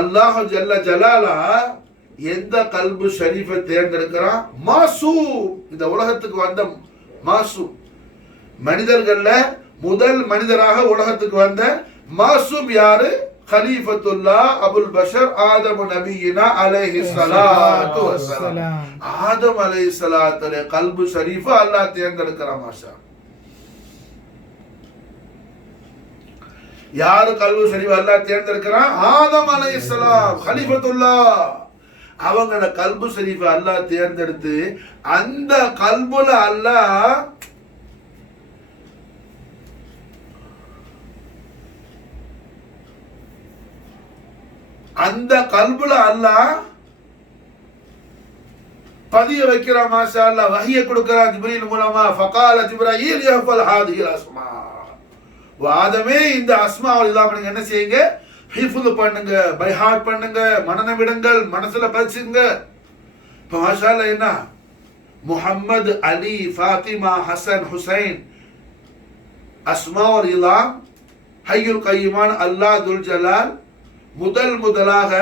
அல்லாஹ் ஜல்ல ஜலாலா எந்த கல்பு ஷரீஃபை தேர்ந்தெடுக்கிறான்? மாசூம். இந்த உலகத்துக்கு வந்த மாசூம், மனிதர்கள்ல முதல் மனிதராக உலகத்துக்கு வந்த மாசூம் யாரு? கலீஃபத்துல்லாஹ் அபுல் பஷர் ஆதம் நபியினா அலைஹிஸ்ஸலாத்து வஸ்ஸலாம். ஆதம் அலைஹிஸ்ஸலாத்துடைய கல்பு ஷரீஃபை அல்லாஹ் தேர்ந்தெடுக்கிறான் மாஷா. யாரு கல்பு ஷரீஃப் அல்லாஹ் தேர்ந்தெடுக்கிறான்? ஆதம் அலைஹிஸ்ஸலாம் கலீஃபத்துல்லாஹ். அவங்களோட கல்பு ஷரீஃபை அல்லாஹ் தேர்ந்தெடுத்து அந்த கல்புல அல்லாஹ் அந்த கல்புல அல்லாஹ் பதிய வைக்கிறான் மாஷா அல்லாஹ். வஹிய கொடுக்கிறான் ஜிப்ரீல் மூலமா. ஃபகால ஜிப்ரீல் யஹ்ஃபல் ஹாதிஹில் அஸ்மா. ஆதமே இந்த அஸ்மாவுல் இல்லாம நீங்க என்ன செய்யுங்க? ஹிஃப்து பண்ணுங்க, பை ஹார்ட் பண்ணுங்க, மனனம் விடுங்கள், மனசுல பதிச்சுங்க. இப்ப மாஷா அல்லாஹ் என்ன, முஹம்மது, அலி, ஃபாத்திமா, ஹசன், ஹுசைன் அஸ்மாவுல் இல்லாம் ஹய்யுல் கய்யூமான் அல்லாஹ் துல் ஜலால் முதலாக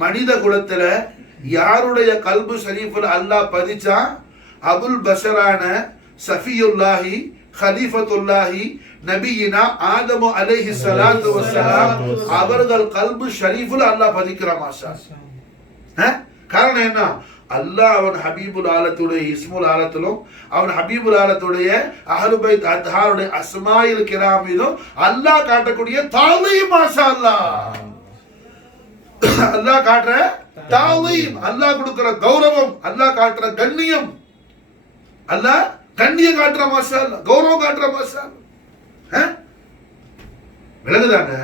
மனித குலத்துல யாருடைய கல்பு ஷரீஃபில் அல்லாஹ் பதிச்சா? அபுல் பஷரான சஃபியுல்லாஹி கலீஃபத்துல்லாஹி நபியினா ஆதம் அலைஹிஸ்ஸலாத்து வஸ்ஸலாம் அவர்கள் கல்பு ஷரீஃபில் அல்லாஹ் பதிக்கிறான் மாஷா. காரணம் என்ன? அல்லாஹ் அவன் ஹபீபுல் ஆலத்துடைய இஸ்முல் ஆலத்திலும் அவன் ஹபீபுல் ஆலத்துடைய அஹ்லு பைத் அத்ஹாருடைய அஸ்மாயில் கிராம் மீதும் அல்லாஹ் காட்டக்கூடிய தாலீம் மாஷா அல்லாஹ். அல்லாஹ் காட்டுற தாலீம், அல்லாஹ் கொடுக்கிற கௌரவம், அல்லாஹ் காட்டுற கண்ணியம், அல்லாஹ் கண்ணியம் காட்டுற மாஷா அல்லாஹ், கௌரவம் காட்டுற மாஷா அல்லாஹ். விலகுதாங்க.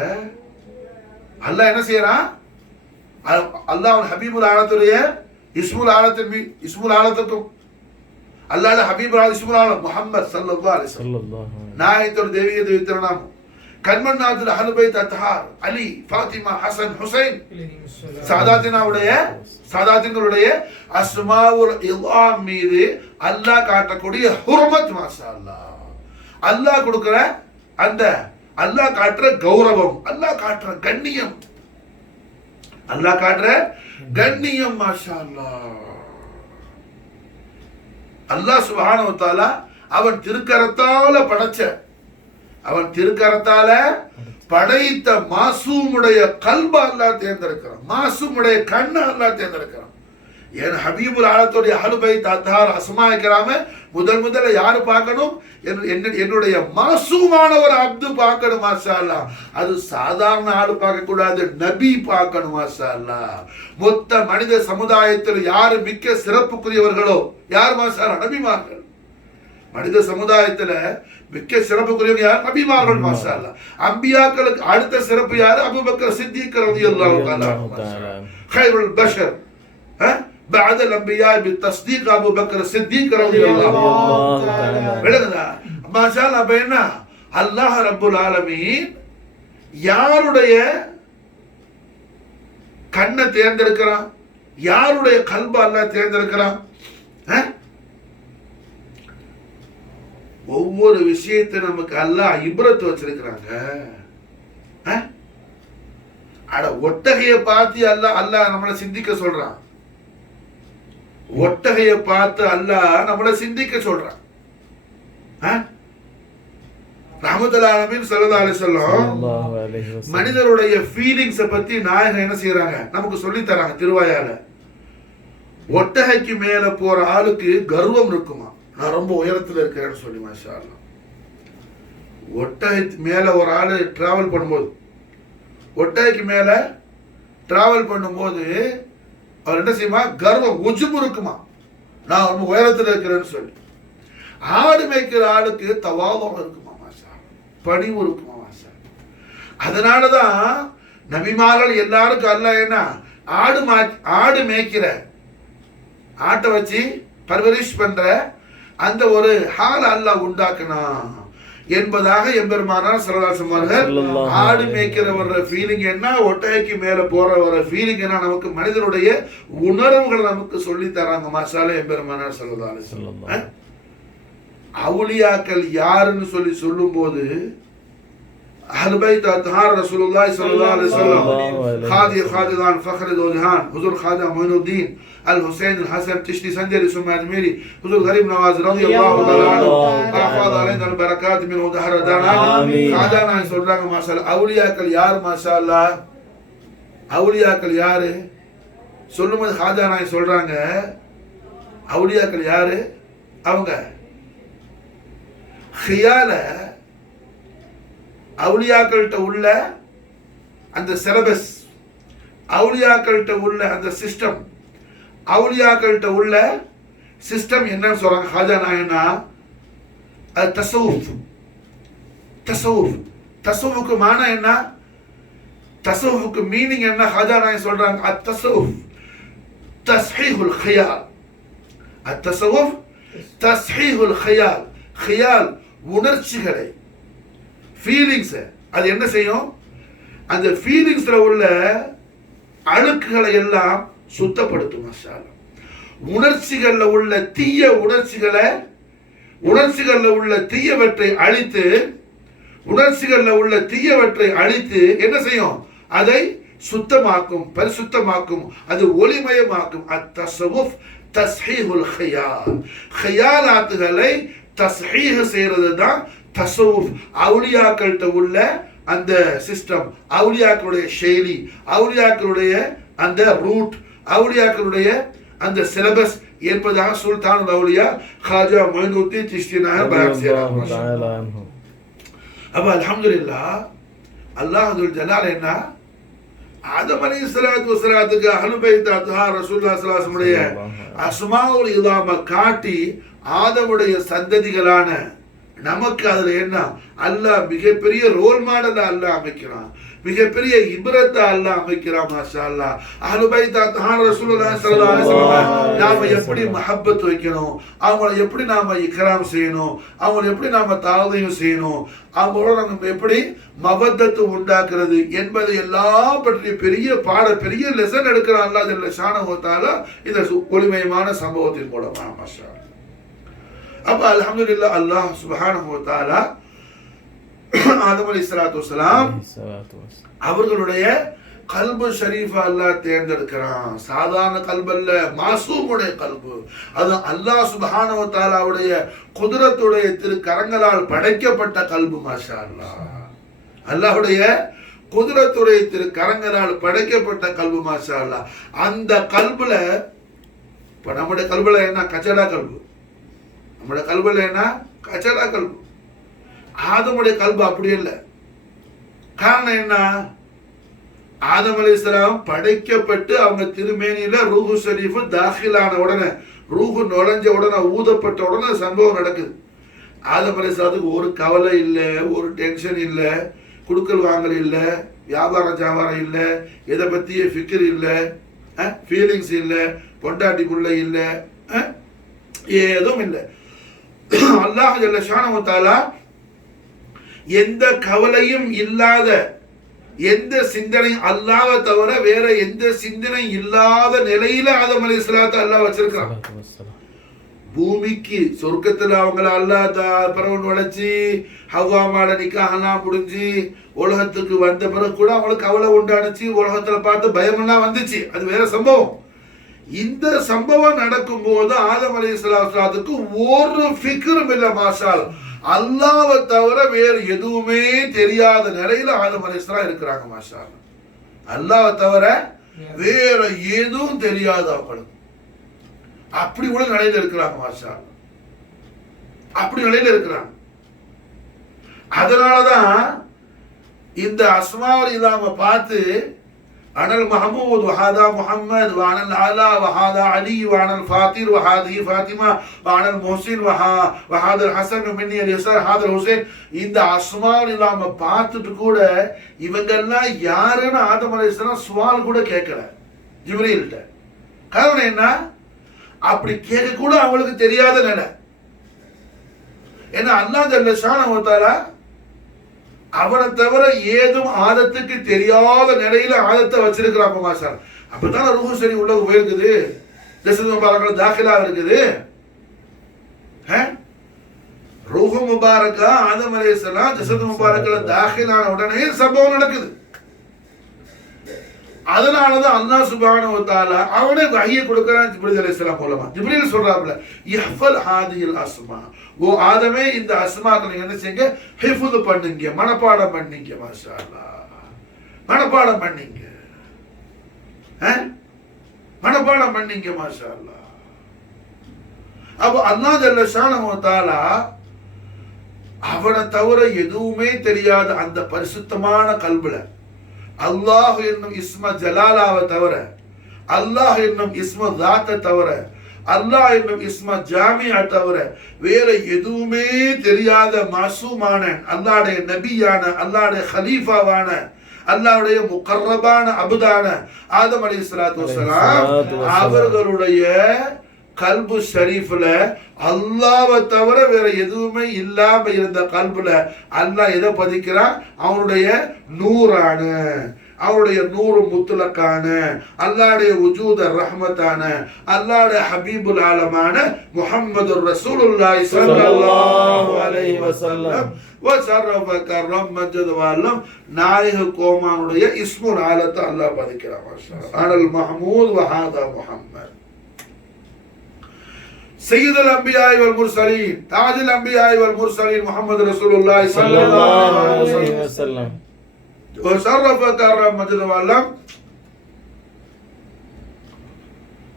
அல்லாஹ் என்ன செய்யறான்? அல்லாஹ் அவன் ஹபீபுல் ஆலத்துடைய இஸ்முல் ஆலத்துக்கும் அல்லாஹ் ஹபீபுல் ஆலம் இஸ்முல் ஆலம் முஹம்மது ஸல்லல்லாஹு அலைஹி வஸல்லம் நாயத்தோட தெய்வீக வித்திரநாமம் கண்மன்னாதுல் அஹ்லு பைத் அத்ஹார் அலி, ஃபாத்திமா, ஹசன், ஹுசைன் சாதாத்தின்களுடைய அஸ்மாவுல் இல்லாம் மீது அல்லாஹ் காட்டக்கூடிய ஹுர்மத் மாஷா அல்லாஹ். அல்லாஹ் கொடுக்கிற அந்த அல்லாஹ் காட்டுற கௌரவம், அல்லாஹ் காட்டுற கண்ணியம், அல்லாஹ் காட்டுற கண்ணியம் மாஷா அல்லாஹ். அல்லாஹ் சுப்ஹானஹு வ தஆலா அவன் திருக்கரத்தால படைத்த மாசூமுடைய கல்ப அல்லாஹ் தேர்ந்தெடுக்கிறான். மாசூமுடைய கண்ண அல்லாஹ் தேர்ந்தெடுக்கிறான். என் ஹபீபுல் ஆலத்துடைய அஹ்லு பைத் அத்ஹார் அஸ்மாஇ கிராம முதல்ல யாரு பார்க்கணும்? என்னுடைய மாசூமான ஒரு அப்து பார்க்கணும் மாஷா அல்லாஹ். அது சாதாரண ஆளு பார்க்க கூடாது, நபி பார்க்கணும் மாஷா அல்லாஹ். மொத்த மனித சமுதாயத்தில் யாரு மிக்க சிறப்புக்குரியவர்களோ யார் மாஷா அல்லாஹ்? நபிமார்கள். மனித சமுதாயத்துல மிக்க சிறப்புக்குரியவங்க யார்? நபிமார்கள். மாஷா அல்லாஹ். அம்பியாக்களுக்கு அடுத்த சிறப்பு யாரு? அபூபக்கர் சித்திக் ரலியல்லாஹு தஆலா கைருல் பஷர். بعد الانبياء بالتصديق ابو بكر الصديق رضي الله عنه. விளங்குதா? மாஷா அல்லாஹ். அப்ப என்ன, அல்லாஹ் ரப்புல் ஆலமீன் யாருடைய கண்ணை தேர்ந்தெடுக்கிறான், யாருடைய கல்ப அல்லாஹ் தேர்ந்தெடுக்கிறான்? ஒவ்வொரு விஷயத்தை நமக்கு அல்லாஹ் இப்ரத் வச்சிருக்கிறாங்க. அட ஒட்டகையை பார்த்து அல்லாஹ் நம்மளை சிந்திக்க சொல்றான். ஒட்டகையை பார்த்து அல்லாஹ் நம்மளை சிந்திக்க சொல்றான். ரஹ்மத்துல் ஆலமீன் ஸல்லல்லாஹு அலைஹி வஸல்லம் மனிதருடைய ஃபீலிங்ஸை பத்தி நாயகம் என்ன செய்யறாங்க, நமக்கு சொல்லி தராங்க திருவாயால. ஒட்டகைக்கு மேல போற ஆளுக்கு கர்வம் இருக்குமா, நான் ரொம்ப உயரத்துல இருக்கிறேன்னு சொல்லி. மாஷா அல்லாஹ். ஒட்டகை மேல ஒரு ஆளு டிராவல் பண்ணும்போது, ஒட்டகைக்கு மேல டிராவல் பண்ணும்போது அவர் என்ன செய்யுமா, கர்வம் உஜுபு இருக்குமா, நான் ரொம்ப உயரத்துல இருக்கிறேன்னு சொல்லி. ஆடு மேய்க்கிற ஆளுக்கு தவாதம் இருக்குமா, மாஷா பணிவு இருக்குமா, மாஷா. அதனாலதான் நபிமார்கள் எல்லாருக்கும் அல்லாஹ் என்ன, ஆடு மேய்க்கிற ஆட்டை வச்சு பர்வரிஷ் பண்ற அந்த ஒரு ஹால் அல்லாஹ் உண்டாக்குனா என்பதாக எம்பெருமானார் ஸல்லல்லாஹு அலைஹி வஸல்லம். ஆடு மேய்க்கிற வர்ற ஃபீலிங் என்ன, ஒட்டகைக்கு மேல போற வர ஃபீலிங் என்ன, நமக்கு மனிதனுடைய உணர்வுகளை நமக்கு சொல்லி தராங்க. மாஷாஅல்லாஹ் எம்பெருமானார் ஸல்லல்லாஹு அலைஹி வஸல்லம். அவுலியாக்கள் யாருன்னு சொல்லி சொல்லும் போது அஹ்லு பைத் அத்ஹார் ரசூலுல்லாஹி ஸல்லல்லாஹு அலைஹி வஸல்லம், खादिदान फखर दोजहान हुजूर खाजा मोइनुद्दीन अल हुसैन अल हसन चिश्ती संजरी सुमा अजमेरी हुजूर गरीब नवाज रदियल्लाहु तआला अन्हु आफाद अलैना अल बरकात मिन उदहर दाना खाजा நான் சொல்றாங்க. மாஷாஅல்லாஹ். அவுலியாக்கள் யார்? மாஷாஅல்லாஹ். அவுலியாக்கள் யாரு சொல்லும்போது खाजा நான் சொல்றாங்க, அவுலியாக்கள் யாரு? அவங்க ஹியால அவுலியாக்கள்கிட்ட உள்ள அந்த சிலபஸ், அவுலியாக்கள்கிட்ட உள்ள அந்த சிஸ்டம், அவுலியாக்கள்கிட்ட உள்ள சிஸ்டம் என்னன்னு சொல்றாங்க ஹாஜா நாயனா, அது தஸவுஃப். தஸவுஃப் தஸவுஃப்க்கு மானா என்ன, தஸவுஃப்க்கு மீனிங் என்ன? ஹாஜா நாயன் சொல்றாங்க அத் தஸவுஃப் தஸ்ஹீஹுல் ஹியால். அத் தஸவுஃப் தஸ்ஹீஹுல் ஹியால். ஹியால் உணர்ச்சிகளை, ஃபீலிங்ஸ், அது என்ன செய்யும், அந்த ஃபீலிங்ஸ்ல உள்ள அழுக்குகளை எல்லாம் சுத்தப்படுத்தும். மாஷா அல்லாஹ். உணர்ச்சிகள்ல உள்ள தீய உணர்ச்சிகள்ல உள்ள தீயவற்றை அழித்து, உணர்ச்சிகள்ல உள்ள தீயவற்றை அழித்து என்ன செய்யும், அதை சுத்தமாக்கும், பரிசுத்தமாக்கும், அது ஒளிமயமாக்கும். அத்தஸவுஃப் தஸ்ஹீஹுல் ஹியால். ஹியாலாத்துகளை தஸ்ஹீஹ் செய்யறது தான் தஸவுஃப். அவுலியாக்கள்கிட்ட உள்ள அந்த சிஸ்டம், அவுலியாக்களுடைய ஷெய்லி, அவுலியாக்களுடைய அந்த ரூட், அவுலியாக்களுடைய அந்த சிலபஸ் என்பதாக சுல்தானுல் அவுலியா खाजा मोइनुद्दीन चिश्ती நாயகம் பயான் செய்றாங்க. அப்ப அல்ஹம்துலில்லாஹ், அல்லாஹ்வுல் ஜலால் என்ன, ஆதம் அலைஹிஸ்ஸலாத்து வஸலாத்துக்கு அஹ்லு பைத் அத்ஹார் ரசூலுல்லாஹி ஸல்லல்லாஹு அலைஹி வஸல்லம் அஸ்மாஉல் இஸாம காட்டி ஆதமுடைய சந்ததிகளான நமக்கு அதுல என்ன, அல்லாஹ் மிகப்பெரிய ரோல் மாடலை அல்லாஹ் அமைக்கிறான், மிகப்பெரிய இப்ரத்தை அல்லாஹ் அமைக்கிறான். மாஷா அல்லாஹ். அஹ்லு பைத் அத்ஹார் ரசூலுல்லாஹி ஸல்லல்லாஹு அலைஹி வஸல்லம் நாம எப்படி மஹப்பத் வைக்கணும், அவங்களை எப்படி நாம இக்ராம் செய்யணும், அவங்களை எப்படி நாம தாதீம் செய்யணும், அவங்களோட நம்ம எப்படி மவத்தத்து உண்டாக்குறது என்பதை எல்லாம் பற்றி பெரிய லெசன் எடுக்கிறான் அல்லாஹ் ஜல்ல ஷானஹு வ தஆலா இந்த ஒளிமயமான சம்பவத்தின் மூலமா. மாஷா அல்லாஹ். அப்ப அல்ஹம்துலில்லாஹ், அல்லாஹ் சுப்ஹானஹு வ தஆலா ஆதம் அலைஹிஸ்ஸலாத்து வஸலாம் அவர்களுடைய கல்பு ஷரீஃபா அல்லாஹ் தேர்ந்தெடுக்கிறான். சாதாரண கல்பல்ல, மாசூமுடைய கல்பு. அது அல்லாஹ் சுப்ஹானஹு வ தஆலாவுடைய குத்ரத்துடைய திருக்கரங்களால் படைக்கப்பட்ட கல்பு. மாஷா அல்லாஹ். அல்லாஹ்வுடைய குத்ரத்துடைய திருக்கரங்களால் படைக்கப்பட்ட கல்பு. மாஷா அல்லாஹ். அந்த கல்புல, இப்ப நம்முடைய கல்புல என்ன, கச்சடா கல்பு. நம்முடைய கல்புல என்ன, கச்சடா கல்பு. ஆதமுடைய கல்பு அப்படி இல்லை. காரணம் என்ன, ஆதம் அலைஹிஸ்ஸலாம் படைக்கப்பட்டு அவங்க திருமேனியில ரூஹு ஷரீஃபு தாখিলাன உடனே, ரூஹு நுழைஞ்ச உடனே, ஊதப்பட்ட உடனே சம்பவம் நடக்குது. ஆதம் அலைஹிஸ்ஸலாத்துக்கு ஒரு கவலை இல்லை, ஒரு டென்ஷன் இல்லை, குடுக்கல் வாங்கல் இல்லை, வியாபாரம் இல்லை, எதை பற்றிய ஃபிக்கர் இல்லை, ஃபீலிங்ஸ் இல்லை, பொண்டாட்டிக்குள்ள இல்லை, ஏதும் இல்லை. அல்லாஹ் ஜல்ல ஷானஹு வ தஆலா எந்த கவலையும் இல்லாத, எந்த சிந்தனை அல்லாஹ்வை தவிர வேற எந்த சிந்தனை இல்லாத நிலையில ஆதம் அலைஹிஸ்ஸலாத்தை அல்லாஹ் வச்சிருக்கான். பூமிக்கு சொர்க்கத்துல அவங்கள அல்லாஹ் பிறகு நுழைச்சி ஹவ்வாமாட நிக்காஹெல்லாம் முடிஞ்சு உலகத்துக்கு வந்த பிறகு கூட அவங்களுக்கு கவலை உண்டானுச்சு, உலகத்துல பார்த்து பயமெல்லாம் வந்துச்சு, அது வேற சம்பவம். இந்த சம்பவம் நடக்கும் போது ஆதம் அலைஹிஸ்ஸலாத்துக்கு ஒரு ஃபிக்ரும் இல்லை. மாஷால் அல்லாஹ்வை தவிர வேறு எதுவுமே தெரியாத நிலையில ஆதம் அலைஹிஸ்ஸலாம் இருக்கிறாங்க. மாஷால் அல்லாஹ்வை தவிர வேற எதுவும் தெரியாது அவங்களுக்கு. அப்படி கூட நிலையில இருக்கிறாங்க. மாஷா அப்படி நிலையில இருக்கிறாங்க. அதனாலதான் இந்த அஸ்மாவுல் இல்லாம பார்த்து அனல் மஹமூத் வஹாதா முஹம்மது வஅனல் ஆலா வஹாதா அலி வஅனல் ஃபாத்திர் வஹாதி ஃபாத்திமா வஅனல் முஹ்சின் வஹாதல் ஹசன் மின்னி அல் யஸர் ஹாதல் ஹுசைன், இந்த அஸ்மாவுல் இல்லாம பார்த்துட்டு கூட இவங்கெல்லாம் யாருன்னு ஆதம் அலைஹிஸ்ஸலாம் சுவால் கூட கேட்கல ஜிப்ரீல்கிட்ட. காரணம் என்ன? அப்படி கேட்க கூட அவங்களுக்கு தெரியாத நிலை. ஏன்னா அல்லாஹ் ஜல்ல ஷானஹு வ தஆலா அவனை தவிர ஏதும் ஆதத்துக்கு தெரியாத நிலையில ஆதத்தை வச்சிருக்கிறாங்க. மாஷா அப்பதான ரூஹு சரி உள்ள போயிருக்குது, ஜஸது முபாரக்ல தாখিলা இருக்குது. ரூஹு முபாரக்கா ஆதம் அலைஹிஸ்ஸலாம் ஜஸது முபாரக்ல தாখিলাன உடனே சம்பவம் நடக்குது. அதனாலதான் அல்லாஹ் சுப்ஹானஹு வ தஆலா அவனே வஹியை கொடுக்கறான் ஜிப்ரீல் அலைஹிஸ்ஸலாம் மூலமா. ஜிப்ரீல் சொல்றாப்ல இஹ்ஃபல் ஹாதில் அஸ்மா, ஓ ஆதமே இந்த அஸ்மாக்களை என்ன செய்யுங்க, ஹிஃப்து பண்ணுங்க, மனப்பாடம் பண்ணீங்க. மாஷா அல்லாஹ் மனப்பாடம் பண்ணீங்க, மனப்பாடம் பண்ணீங்க. மாஷா அல்லாஹ். அப்ப அல்லாஹ் ஜல்ல ஷானஹு வ தஆலா அவனை தவிர எதுவுமே தெரியாத அந்த பரிசுத்தமான கல்புல அல்லாஹ் என்னும் இஸ்ம ஜலாலாவை தவிர, அல்லாஹ் என்னும் இஸ்ம தாத்தை தவிர, அல்லாஹ் என்னும் இஸ்ம ஜாமியா தவிர வேற எதுவுமே தெரியாத மாசூமான அல்லாஹ்வுடைய நபியான, அல்லாஹ்வுடைய கலீஃபாவான, அல்லாஹ்வுடைய முகர்ரபான அபுதான ஆதம் அலைஹிஸ்ஸலாத்து வஸ்ஸலாம் அவர்களுடைய கல்பு ஷரீஃப்ல அல்லாஹ்வை தவிர வேற எதுவுமே இல்லாம இருந்த கல்புல அல்லாஹ் எதை பதிக்கிறான்? அவனுடைய நூறான, அவருடைய நூறு முத்துலக்கான, அல்லாஹ்வுடைய வஜூத ரஹ்மத்தான, அல்லாஹ்வுடைய ஹபீபுல் ஆலமான முஹம்மது ரசூலுல்லாஹி ஸல்லல்லாஹு அலைஹி வஸல்லம் வஸரஃப கர்ரம் மஜ்ஜத் வல்லம் நாயக கோமானுடைய இஸ்முல் ஆலத்தை அல்லாஹ் பதிக்கிறான். மாஷா அனல் மஹமூத் வஹாதா முஹம்மத் سيد الانبياء والمرسلين تاج الانبياء والمرسلين محمد رسول الله صلى الله عليه وسلم وشرف كرم مجد والله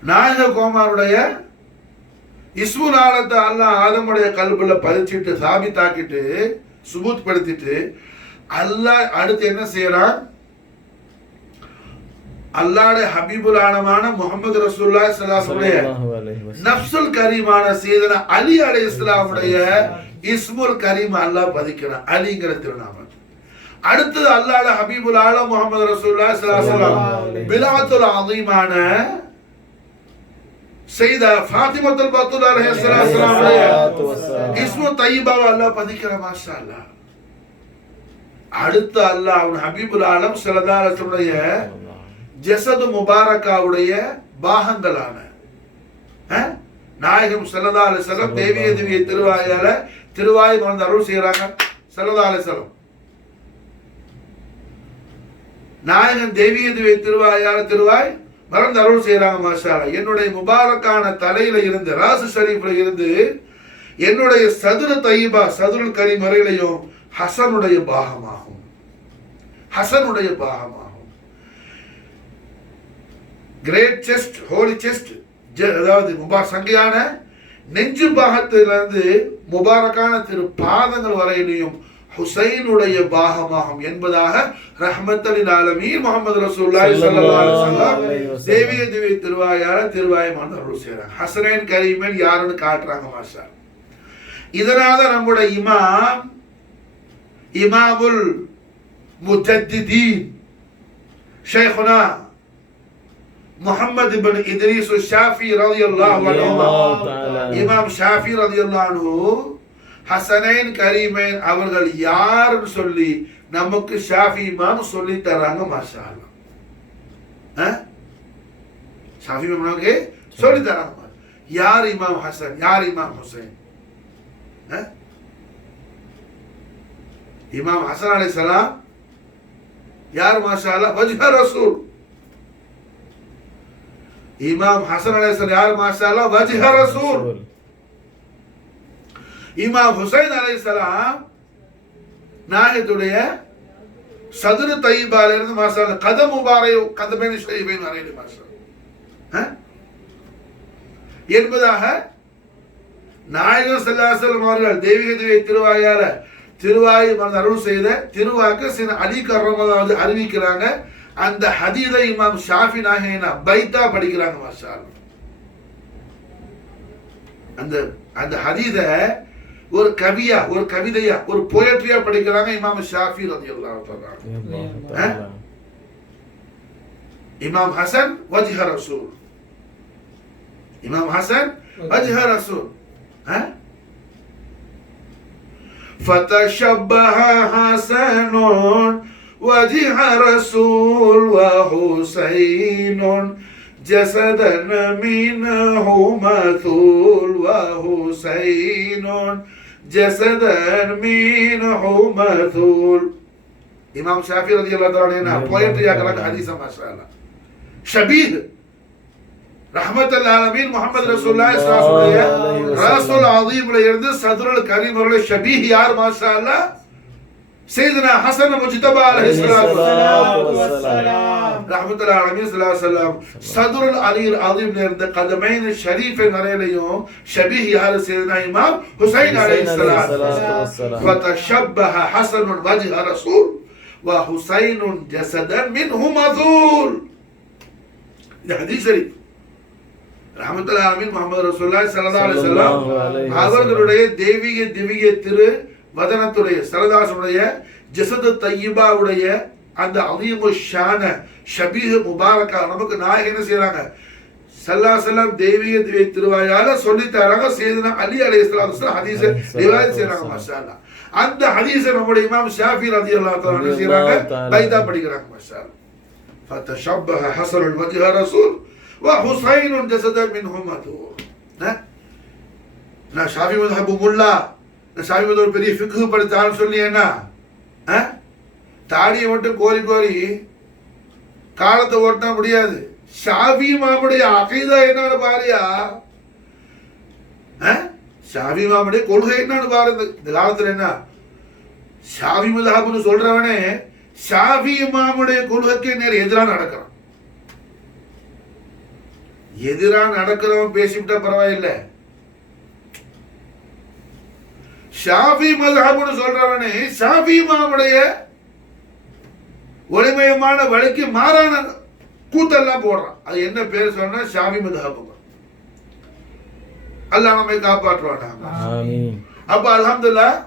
நாயக கோமாருடைய இஸ்முல் ஆலத்தை அல்லாஹ் ஆதமுடைய கல்புல பதிச்சிட்டு சாபித்தாக்கிட்டு சுபூத் படுத்திட்டு அல்லாஹ் அடுத்து என்ன செய்யறான்? அல்லாஹ்வுடைய ஹபீபுல் ஆலமான முஹம்மது ரசூலுல்லாஹி ஸல்லல்லாஹு அலைஹி வஸல்லம் நஃப்ஸுல் கரீமான சையதுனா அலி அலைஹிஸ்ஸலாமுடைய இஸ்முல் கரீம் அல்லாஹ் பதிக்கிறான், அலிங்கிற திருநாமம். அடுத்து அல்லாஹ்வுடைய ஹபீபுல் ஆலம் முஹம்மது ரசூலுல்லாஹி ஸல்லல்லாஹு அலைஹி வஸல்லம் பிலாத்துல் அஸீமான சையதா ஃபாத்திமத்துல் பத்தூல் அலைஹிஸ்ஸலாமுடைய இஸ்மு தய்யிபாவை அல்லாஹ் பதிக்கிறான். மாஷா அல்லாஹ். அடுத்து அல்லாஹ் அவன் ஹபீபுல் ஆலம் ஸல்லல்லாஹு அலைஹி வஸல்லம் ஜஸது முபாரக்காவுடைய பாகங்களான நாயகம் ஸல்லல்லாஹு அலைஹி வஸல்லம் தேவிய திருவாயால திருவாய் மறந்து அருள் செய்யறாங்க. ஸல்லல்லாஹு அலைஹி வஸல்லம் நாயகம் தேவிய திருவாயால திருவாய் மறந்து அருள் செய்யறாங்க. மாஷா அல்லாஹ். என்னுடைய முபாரக்கான தலையில இருந்து ராசு ஷரீஃப்ல இருந்து என்னுடைய சதுர தையிபா சதுருல் கரீம் வரையிலையும் ஹசனுடைய பாகமாகும், ஹசனுடைய பாகமாகும். கிரேட் செஸ்ட், ஹோலி செஸ்ட், அதாவது சங்கையான நெஞ்சு பாகத்திலிருந்து முபாரக்கான திரு பாதங்கள் வரையிலையும் ஹுசைனுடைய பாகமாகும் என்பதாக ரஹ்மத்துல் ஆலமீன் முஹம்மது ரசூலுல்லாஹி ஸல்லல்லாஹு அலைஹி வஸல்லம் தேவிய திருவாயால திருவாய் மறந்து அருள் செய்யறாங்க. ஹசனைன் கரீமன் யாருன்னு காட்டுறாங்க. மாஷா இதனால நம்முடைய இமாமுல் முஜத்திதீன் ஷைഖுனா முஹம்மது இப்னு இத்ரீஸ் ஷாஃபி ரலியல்லாஹு அன்ஹு, இமாம் ஷாஃபி ரலியல்லாஹு அன்ஹு ஹசனைன் கரீமைன் அவர்கள் யாருன்னு சொல்லி நமக்கு ஷாஃபி இமாம் சொல்லி தராங்க. மாஷா அல்லாஹ், ஷாஃபி இமாம் நமக்கு சொல்லி தராங்க. யார் இமாம் ஹசன், யார் இமாம் ஹுசைன்? இமாம் ஹசன் அலைஹிஸ்ஸலாம் யார்? மாஷா அல்லாஹ், வஜ்ஹ ரசூல். இமாம் ஹசன் அலைஹிஸ்ஸலாம் யார்? மாஷா அல்லாஹ், வஜ்ஹ ரசூல். இமாம் ஹுசைன் அலைஹிஸ்ஸலாம் நாயகத்துடைய சதுர தையிபால இருந்து மாஷா அல்லாஹ் கதம் முபாரக் கதமைன் ஷரீஃபைன் வரையில மாஷா அல்லாஹ் என்பதாக நாயகம் ஸல்லல்லாஹு அலைஹி வஸல்லம் அவர்கள் தெய்வீக திவ்ய திருவாயால திருவாய் அருள் செய்த திருவாக்கு சில அலி கர்ரமல்லாஹு அறிவிக்கிறாங்க. அந்த ஹதீஸை இமாம் ஷாஃபி நாயகனா பைத்தா படிக்கிறாங்க. மாஷா அல்லாஹ் அந்த ஹதீஸை ஒரு கவியா, ஒரு கவிதையா, ஒரு போயட்ரியா படிக்கிறாங்க இமாம் ஷாஃபி ரலியல்லாஹு தஆலா. இமாம் ஹசன் வஜ்ஹ ரசூல், இமாம் ஹசன் வஜ்ஹ ரசூல். فتشبه حسن وجه رسول وحسين جسدا منه مثول وحسين جسدا منه مثول. இமாம் ஷாஃபி ரலியல்லாஹு அன்ஹு போயட்ரி ஆகறாங்க ஹதீஸ. மாஷா அல்லாஹ் ஷபீஹ் ரஹ்மத்துல் ஆலமீன் முஹம்மது ரசூலுல்லாஹி ஸல்லல்லாஹு அலைஹி வஸல்லம் ரசூல் அஸீம்ல இருந்து சதுருல் கரீம் அவருடைய ஷபீஹ் யார்? மாஷா அல்லாஹ் சையதுனா ஹசன் முஜ்தபா அலைஹிஸ்ஸலாத்து வஸ்ஸலாம் ரஹ்மத்துல் ஆலமீன் ஸல்லல்லாஹு அலைஹி வஸல்லம் சதுருல் அலீல் அஸீம்ல இருந்து கதமைன் ஷரீஃபை வரையிலையும் ஷபீஹ் யார்? சையதுனா இமாம் ஹுசைன் அலைஹிஸ்ஸலாத்து வஸ்ஸலாம். ஃபதஷப்பஹ ஹஸன் வஜ்ஹ ரசூல் وحسين جسدا منه مذول. இந்த ஹதீஸ் ஷரீஃப் ரஹ்மத்துல்லாஹி அலைஹி முஹம்மது ரசூலுல்லாஹி ஸல்லல்லாஹு அலைஹி வஸல்லம் அவர்களுடைய தெய்வீக திவ்ய திரு வதனத்துடைய சரதாசுடைய ஜஸது தய்யிபாவுடைய அந்த அலீமு ஷான ஷபீஹ் முபாரக்கா நமக்கு நாயகம் என்ன செய்றாங்க? ஸல்லல்லாஹு அலைஹி வஸல்லம் தெய்வீக திவ்ய திருவாயால சொல்லி தராங்க. சையதுனா அலி அலைஹிஸ்ஸலாத்து வஸலாம் ஹதீஸை ரிவாயத் செய்றாங்க. மாஷா அல்லாஹ் அந்த ஹதீஸை நம்முடைய இமாம் ஷாஃபி ரலியல்லாஹு தஆலா என்ன செய்றாங்க? பைதா படிக்கிறாங்க. மாஷா அல்லாஹ் فتشبه حسن وجه رسول وحسين جسدا منه مثول. நான் ஷாஃபி மذஹப் முல்லா, நான் ஷாஃபி மذஹப் பெரிய ஃபிக்ஹ் படிச்சான்னு சொல்லி என்ன தாடியை மட்டும் கோரி கோரி காலத்தை ஓட்ட முடியாது. ஷாஃபி இமாமுடைய அகீதா என்னன்னு பாரியா, ஷாஃபி இமாமுடைய கொள்கை என்னன்னு பாரு. இந்த காலத்துல என்ன ஷாஃபி மذஹப்னு சொல்றவனே ஷாஃபி இமாமுடைய கொள்கைக்கு நேர் எதிராக நடக்கிறான். எதிராக நடக்கிறவன் பேசிவிட்டா பரவாயில்லை. ஷாஃபி மذஹப்னு சொல்றவனே ஷாஃபி இமாமுடைய ஒளிமயமான வழிக்கு மாறான கூத்தெல்லாம் போடுறான். அது என்ன பேர் சொன்னா ஷாஃபி மذஹப். அல்லாஹ் நம்மை காப்பாற்றுவானா. ஆமீன். அப்ப அல்ஹம்துலில்லாஹ்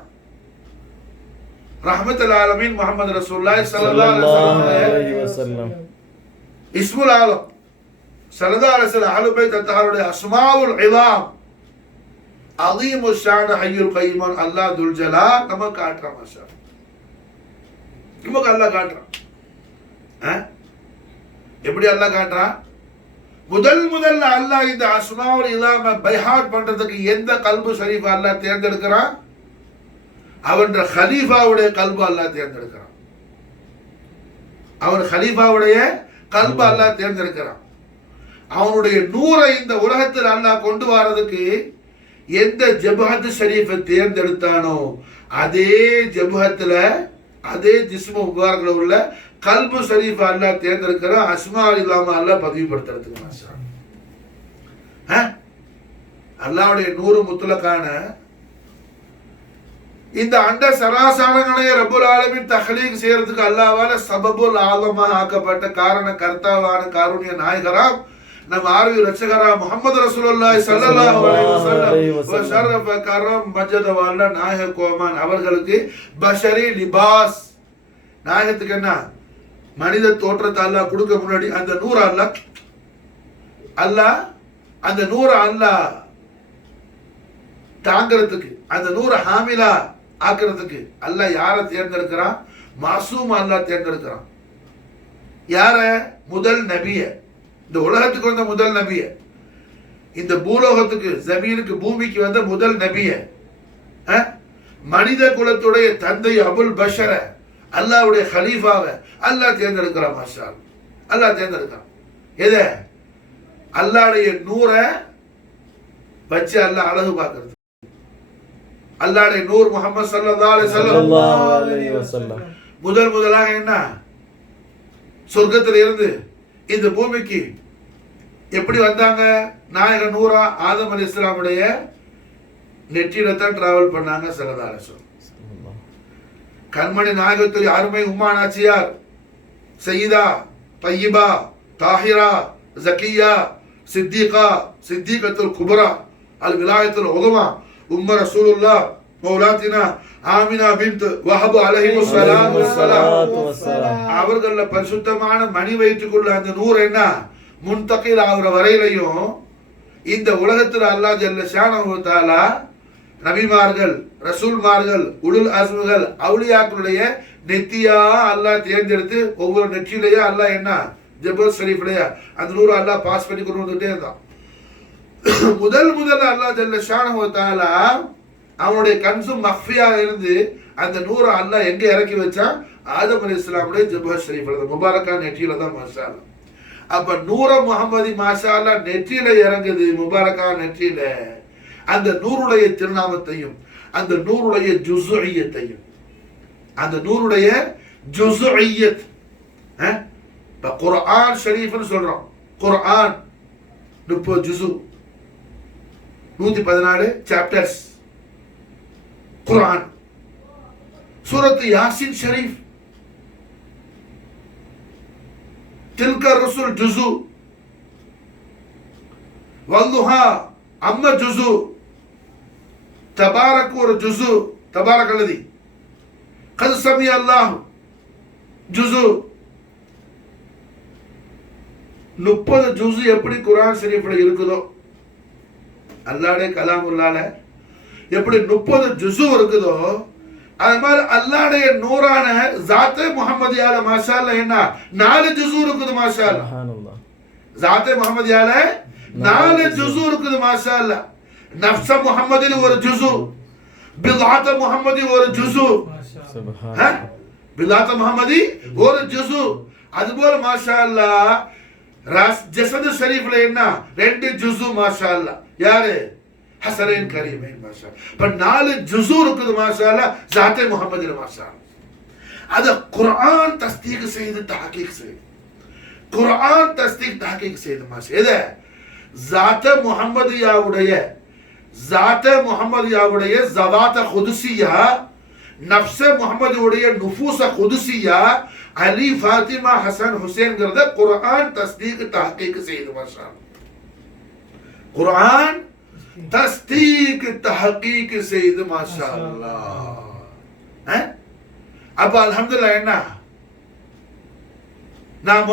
ரஹ்மத்துல் ஆலமீன் முஹம்மது ரசூலுல்லாஹி ஸல்லல்லாஹு அலைஹி வஸல்லம் இஸ்முல் ஆலம் ஸல்லல்லாஹு அலைஹி வஸல்லம் அஹ்லுல் பைத் அத்தஹருடைய அஸ்மாஉல் இஸாம் அஸீமு ஷான் ஹய்யுல் கய்யூம் அல்லாஹ் துல் ஜலால் நமக்கு காட்டுறான். மாஷா நமக்கு அல்லாஹ் காட்டுறான். எப்படி அல்லாஹ் காட்டுறான்? முதல்ல அல்லாஹ் இந்த அஸ்மாவுல் இஸாம பைஹாட் பண்றதுக்கு எந்த கல்பு ஷரீஃப் அல்லாஹ் தேர்ந்தெடுக்கிறான்? அவன் ஹலீஃபாவுடைய கல்பு அல்லாஹ் தேர்ந்தெடுக்கிறான். அவன் ஹலீஃபாவுடைய கல்பு அல்லாஹ் தேர்ந்தெடுக்கிறான். அவனுடைய நூரை இந்த உலகத்தில் அல்லாஹ் கொண்டு வரதுக்கு எந்த ஜபஹத் ஷரீஃபை தேர்ந்தெடுத்தானோ அதே ஜபஹத்துல அதே ஜிஸ்மு முபாரக்ல உள்ள கல்பு ஷரீஃப் அல்லாஹ் தேர்ந்தெடுக்கிறான். அஸ்மாவுல் இஸாம அல்லாஹ் பதிவுபடுத்துறதுக்கு. மாஷா அல்லாஹ்வுடைய நூறு முத்துலக்கான இந்த அண்ட சராசரங்களை ரப்புல் ஆலமீன் தஹ்லீக் செய்யறதுக்கு அல்லாஹ்வால சபபுல் ஆலமாக ஆக்கப்பட்ட காரண கர்த்தாவான காருண்ய நாயகராம் நம்ம ஆர்வி ரட்சகரா முஹம்மது ரசூலுல்லாஹி ஸல்லல்லாஹு அலைஹி வஸல்லம் வ ஷரஃப கரம் மஜத வல்ல நாயக கோமான் அவர்களுக்கு பஷரி லிபாஸ், நாயகத்துக்கு என்ன மனித தோற்றத்தை அல்லாஹ் கொடுக்க முன்னாடி அந்த நூறு அல்லாஹ் அந்த நூறு அல்லாஹ் தாங்கிறதுக்கு, அந்த நூறு ஹாமிலா ஆக்குறதுக்கு அல்லாஹ் யாரை தேர்ந்தெடுக்கிறான்? மாசூம் அல்லாஹ் தேர்ந்தெடுக்கிறான். யார? முதல் நபிய, இந்த உலகத்துக்கு வந்த முதல் நபிய, இந்த பூலோகத்துக்கு ஜமீனுக்கு பூமிக்கு வந்த முதல் நபிய, மனித குலத்துடைய தந்தை அபுல் பஷர, அல்லாஹ்வுடைய ஹலீஃபாவை அல்லாஹ் தேர்ந்தெடுக்கிறான். மாஷா அல்லாஹ் தேர்ந்தெடுக்கிறான். எதை? அல்லாஹ்வுடைய நூரை வச்சு அல்லாஹ் அழகு பார்க்கிறது. அல்லாஹ்வுடைய நூர் முஹம்மது ஸல்லல்லாஹு அலைஹி வஸல்லம் முதலாக என்ன சொர்க்கத்தில் இருந்து இந்த பூமிக்கு எப்படி வந்தாங்க? நாயக நூரா ஆதம் அலைஹிஸ்ஸலாமுடைய நெற்றியில தான் டிராவல் பண்ணாங்க. ஸல்லல்லாஹு அலைஹி வஸல்லம் கண்மணி நாயகத்துடைய அருமை உம்மா நாச்சியார் சையீதா தய்யிபா தாஹிரா ஜக்கியா சித்திகா சித்திகத்துல் குப்ரா அல் விலாயத்துல் உதுமா உம்ம ரசூலுல்லாஹ் மௌலாத்தினா ஆமினா பின்த் வஹப் அலைஹிஸ்ஸலாத்து வஸ்ஸலாம் அவர்கள பரிசுத்தமான மணி வயிற்றுக்குள்ள அந்த நூறு என்ன முன்தகில் ஆகுற வரையிலையும் இந்த உலகத்தில் அல்லாஹ் ஜல்ல ஷானஹு வ தஆலா நபிமார்கள், ரசூல்மார்கள், உலுல் அஸ்முகள், அவுலியாக்களுடைய நெத்தியா அல்லாஹ் தேர்ந்தெடுத்து ஒவ்வொரு நெற்றியிலேயே அல்லாஹ் என்ன ஜபல் ஷரீஃப்லையா அந்த நூறு அல்லாஹ் பாஸ் பண்ணி கொண்டு வந்துட்டே இருந்தான். முதல் அல்லாஹ் ஜல்ல ஷானஹு வ தஆலா அவனுடைய கன்சும் மஃபியா இருந்து அந்த நூறு அல்லாஹ் எங்க இறக்கி வச்சான்? ஆதம் அலைஹிஸ்ஸலாமுடைய ஜபல் ஷரீஃப்ல, முபாரக்கான நெற்றியில தான். மாஷா அல்லாஹ். அப்ப நூற முஹம்மதி மாஷா அல்லாஹ் நெற்றியில இறங்குது, முபாரக்கான நெற்றியில. அந்த நூறுடைய திருநாமத்தையும் அந்த நூறுடைய ஜுஸுஇய்யத்தையும், அந்த நூறுடைய ஜுஸுஇய்யத், இப்ப குர்ஆன் ஷரீஃப்னு சொல்றோம். குர்ஆன் 30 ஜுஸு, 114 சாப்டர்ஸ் குர்ஆன். சூரத் யாசின் ஷரீஃப் தில்க ரசூல் ஜுஸு, வல்லுஹா அம்ம ஜுஸு, தபாரக் ஒரு ஜுஸு, தபாரக் அல்லதி கத் சமி அல்லாஹ் ஜுஸு. 30 ஜுஸு எப்படி குர்ஆன் ஷரீஃப்ல இருக்குதோ, அல்லாஹ்வுடைய கலாமுல்லாஹ்ல எப்படி 30 ஜுஸு இருக்குதோ, அது மாதிரி அல்லாஹ்வுடைய நூறான ஜாத்தே முஹம்மதியால மாஷா அல்லாஹ் என்ன 4 ஜுஸு இருக்குது. மாஷா அல்லாஹ் சுப்ஹானல்லாஹ். ஜாத்தே முஹம்மதியால 4 ஜுஸு இருக்குது. மாஷா அல்லாஹ். நஃப்ஸ முஹம்மதில ஒரு ஜுஸு, பிதாத்த முஹம்மதி ஒரு ஜுஸு, சுப்ஹானல்லாஹ், பிதாத்த முஹம்மதி ஒரு ஜுஸு. அதுபோல மாஷா அல்லாஹ் ஜஸத் ஷரீஃப்ல என்ன 2 ஜுஸு. மாஷா அல்லாஹ். யாரு? ஹஸனைன் கரீமைன். மாஷா இப்ப 4 ஜுஸு இருக்குது. மாஷா அல்லாஹ் ஜாத்தே முஹம்மதில. மாஷா அத குர்ஆன் தஸ்தீக் செய்து தஹகீக் செய்து, குர்ஆன் தஸ்தீக் தஹகீக் செய்து. மாஷா எத? ஜாத்தே முஹம்மதியாவுடைய ஜவாத குதுசியா, நஃப்ஸ முஹம்மதியுடைய நுஃபூஸ குதுசியா, அலி ஃபாத்திமா ஹசன் ஹுசைன்ங்கறத குர்ஆன் தஸ்தீக் தஹகீக் செய்து. மாஷா குர்ஆன் தஸ்தீக் தஹகீக் செய்து. மாஷா அல்லாஹ். அப்ப அல்ஹம்துலில்லாஹ் என்ன நாம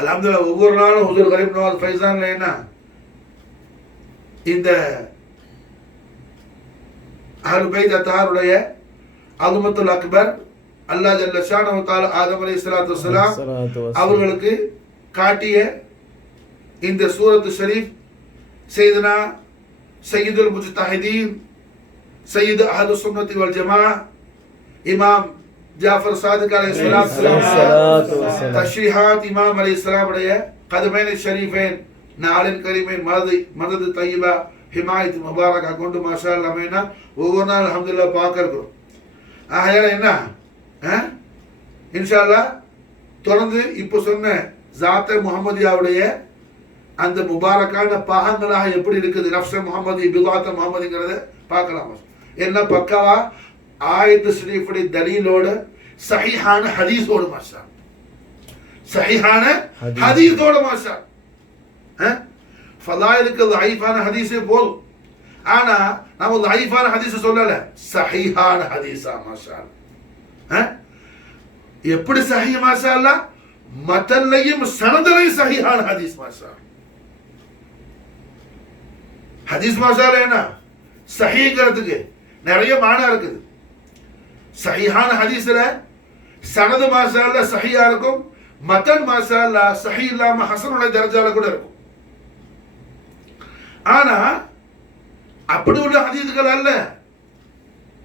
அல்ஹம்துலில்லாஹ் ஒவ்வொரு நாளும் ஹுசூர் கரீம் நவாஸ் ஃபைசான்ல என்ன இந்த அஹ்லுல் பைத் அத்தாருடைய அஸமத்துல் அக்பர் அல்லாஹ் ஜல்ல ஷானஹு வ தஆலா ஆதம் அலைஹிஸ்ஸலாத்து வஸ்ஸலாம் அவர்களுக்கு காட்டிய இந்த சூரத்து ஷரீஃப் சையதுனா சையதுல் முஜ்தஹிதீன் சையது அஹ்லுஸ் சுன்னத்தி வல் ஜமாஅ இமாம் ஜாஃபர் சாதிக் அலைஹிஸ்ஸலாத்து வஸ்ஸலாம் தஷ்ரீஹாத் இமாம் அலைஹிஸ்ஸலாம் உடைய கதமைன் ஷரீஃபைன் நாலின் கரீமைன் மதது தய்யிபா ஹிமாயத் முபாரக் கொண்டு மாஷா அல்லாஹ் என்ன ஒவ்வொரு நாள் அல்ஹம்துலில்லாஹ் பார்க்க இருக்கிறோம். ஆகையால என்ன இன்ஷா அல்லாஹ் தொடர்ந்து இப்போ சொன்ன ஜாத்தே முஹம்மதியாவுடைய அந்த முபாரக்கான பாகங்களாக எப்படி இருக்குது, நஃப்ஸ முஹம்மதி பிதாத்த முஹம்மதிங்கிறத பார்க்கலாம். என்ன பக்காவா ஆயத்து ஷரீஃபுடைய தலீலோட சஹீஹான ஹதீஸோடு. மாஷா சஹீஹான ஹதீஸோட மாஷா ஃபலாயிலுக்கு லைஃபான ஹதீஸே போதும். ஆனா நம்ம லைஃபான ஹதீஸ் சொல்லல, சஹீஹான ஹதீஸா மாஷா எப்படி சஹீஹ் மாஷா அல்லாஹ், மத்தன்லையும் சனதலையும் சஹீஹான ஹதீஸ் மாஷா. ஹதீஸ் மாஷா என்ன சஹீங்கிறதுக்கு நிறைய மானா இருக்குது. சஹீஹான ஹதீஸ்ல சனது மாஷா அல்லாஹ் சஹீஹா இருக்கும், மத்தன் மாஷா அல்லாஹ் சஹீஹ் இல்லாம ஹஸனுடைய தரஜால கூட இருக்கும். ஆனா அப்படி உள்ள ஹதீஸ்கள் அல்ல,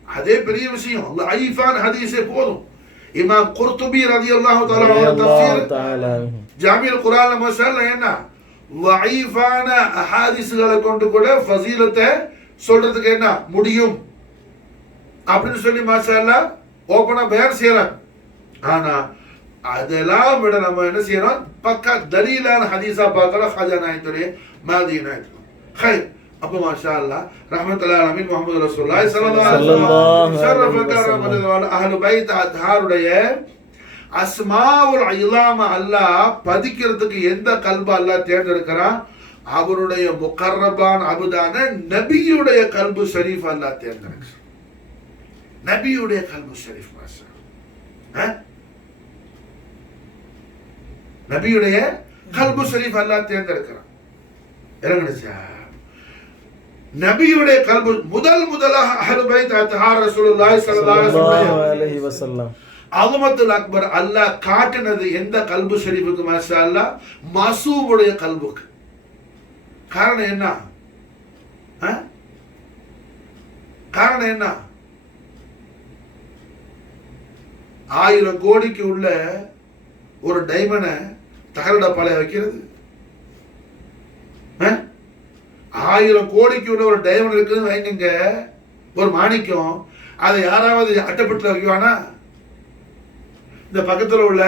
அதே பெரிய விஷயம். லைஃபான ஹதீஸே போதும். இமாம் குர்துபி ரலியல்லாஹு தஆலா அவரோட தஃப்சீர் ஜாமிஉல் குர்ஆன்ல மாஷா அல்லாஹ் என்ன லைஃபான அஹாதீஸ்களை கொண்டு கூட ஃபஸீலத்தை சொல்றதுக்கு என்ன முடியும் அப்படின்னு சொல்லி மாஷா அல்லாஹ் ஓபனா பயான் செய்யறாங்க. ஆனா அதெல்லாம் விட நம்ம என்ன செய்யறோம், பக்கா தலீலான ஹதீஸா பார்க்கறோம். ஹஜா நாயத்துடைய மாதி நாயத்து ஹை அப்ப மாஷா அல்லாஹ் ரஹ்மத்துல்லாஹி அலைஹி முஹம்மது ரசூலுல்லாஹி ஸல்லல்லாஹு அலைஹி வஸல்லம் ஷரஃப கரமத்துல்லாஹி அஹ்லு பைத் அத்ஹாருடைய அஸ்மாவுல் இலாம அல்லாஹ் பதிக்கிறதுக்கு எந்த கல்ப அல்லாஹ் தேர்ந்தெடுக்கிறான், அவருடைய முகர்ரபான் அபுதான நபியுடைய கல்பு ஷரீஃப் அல்லாஹ் தேர்ந்தெடுக்கிறான். நபியுடைய கல்பு ஷரீஃப் மாஷா நபியுடைய கல்பு ஷரீஃப் அல்லாஹ் தேர்ந்தெடுக்கிறான். இறங்குச்சா நபியுடைய கல்பு முதலாக அஹ்லு பைத் அத்ஹார் ரசூலுல்லாஹி ஸல்லல்லாஹு அலைஹி வஸல்லம் அஸமத்துல் அக்பர் அல்லாஹ் காட்டினது எந்த கல்பு ஷரீஃபுக்கு மாஷா அல்லாஹ், மாசூமுடைய கல்புக்கு. காரணம் என்ன, காரணம் என்ன, 1000 கோடிக்கு உள்ள ஒரு டைமண்டை தகர டப்பால வைக்கிறது, 1000 கோடிக்கு உள்ள ஒரு டைமண்ட் இருக்குன்னு வைங்க, ஒரு மாணிக்கம், அதை யாராவது அட்டைப்பட்டுல வைக்குவானா? இந்த பக்கத்துல உள்ள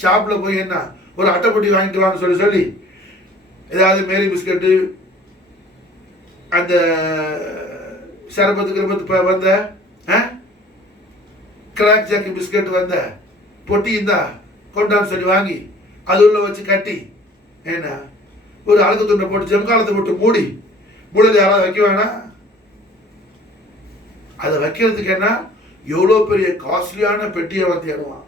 ஷாப்ல போய் என்ன ஒரு அட்டைப்பட்டி வாங்கிக்கலாம்னு சொல்லி ஏதாவது மேரி பிஸ்கட்டு, அந்த சரபத்துக்கு வந்த கிராக் ஜாக்கி பிஸ்கட் வந்த பொட்டி இருந்தா கொண்டான்னு சொல்லி வாங்கி அது உள்ள வச்சு கட்டி ஏன்னா ஒரு அழுக்கு துண்டை போட்டு ஜம்காலத்தை போட்டு மூடது யாராவது வைக்குவானா? அதை வைக்கிறதுக்கு என்ன எவ்வளோ பெரிய காஸ்ட்லியான பெட்டியை வந்து தேடுவான்.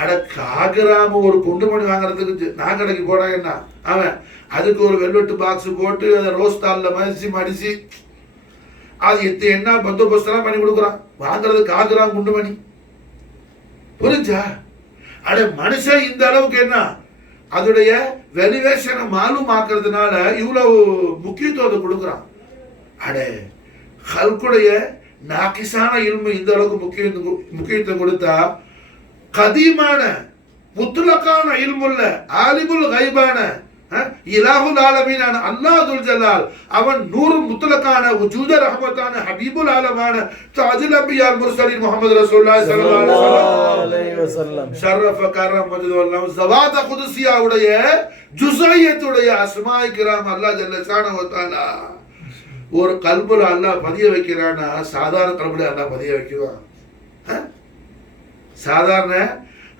அட காகிராம ஒரு குண்டுமணி வாங்குறதுக்கு நாகடைக்கு போனா என்ன அவன் அதுக்கு ஒரு வெல்வெட்டு பாக்ஸ் போட்டு அதை ரோஸ் தாளில் மடிச்சு அது என்ன பந்தோபஸ்தெல்லாம் பண்ணி கொடுக்குறான். வாங்குறது காகிராம் குண்டுமணி, புரிஞ்சா? அட மனுஷன் இந்த அளவுக்கு என்ன அதோடைய வேல்யூவேஷனை மாலும் ஆக்குறதுனால இவ்வளவு முக்கியத்துவத்தை கொடுக்குறான். அட ஹல்குடைய நாக்கிசான இல்மு இந்த அளவுக்கு முக்கியத்துவம் கொடுத்தா கதீமான முத்துலக்கான இல்முல்ல ஆலிமுல் கைபான இலாஹுல் ஆலமீனான அல்லாஹுல் ஜலால் அவன் நூறு முத்துலக்கான வஜூத ரஹ்மத்தான ஹபீபுல் ஆலமான தாஜுல் அன்பியா முர்சலீன் முஹம்மது ரசூலுல்லாஹி ஸல்லல்லாஹு அலைஹி வஸல்லம் ஷரஃப கரம் மஜ்துல்லாஹ் ஸவாத குதுசியா உடைய ஜுஸையத்துடைய அஸ்மாஇ கிராம் அல்லாஹ் ஜல்ல ஷானஹு வ தஆலா ஒரு கல்புல அல்லாஹ் பதிய வைக்கிறானா? சாதாரண கல்புல அல்லாஹ் பதிய வைக்குவான்? சாதாரண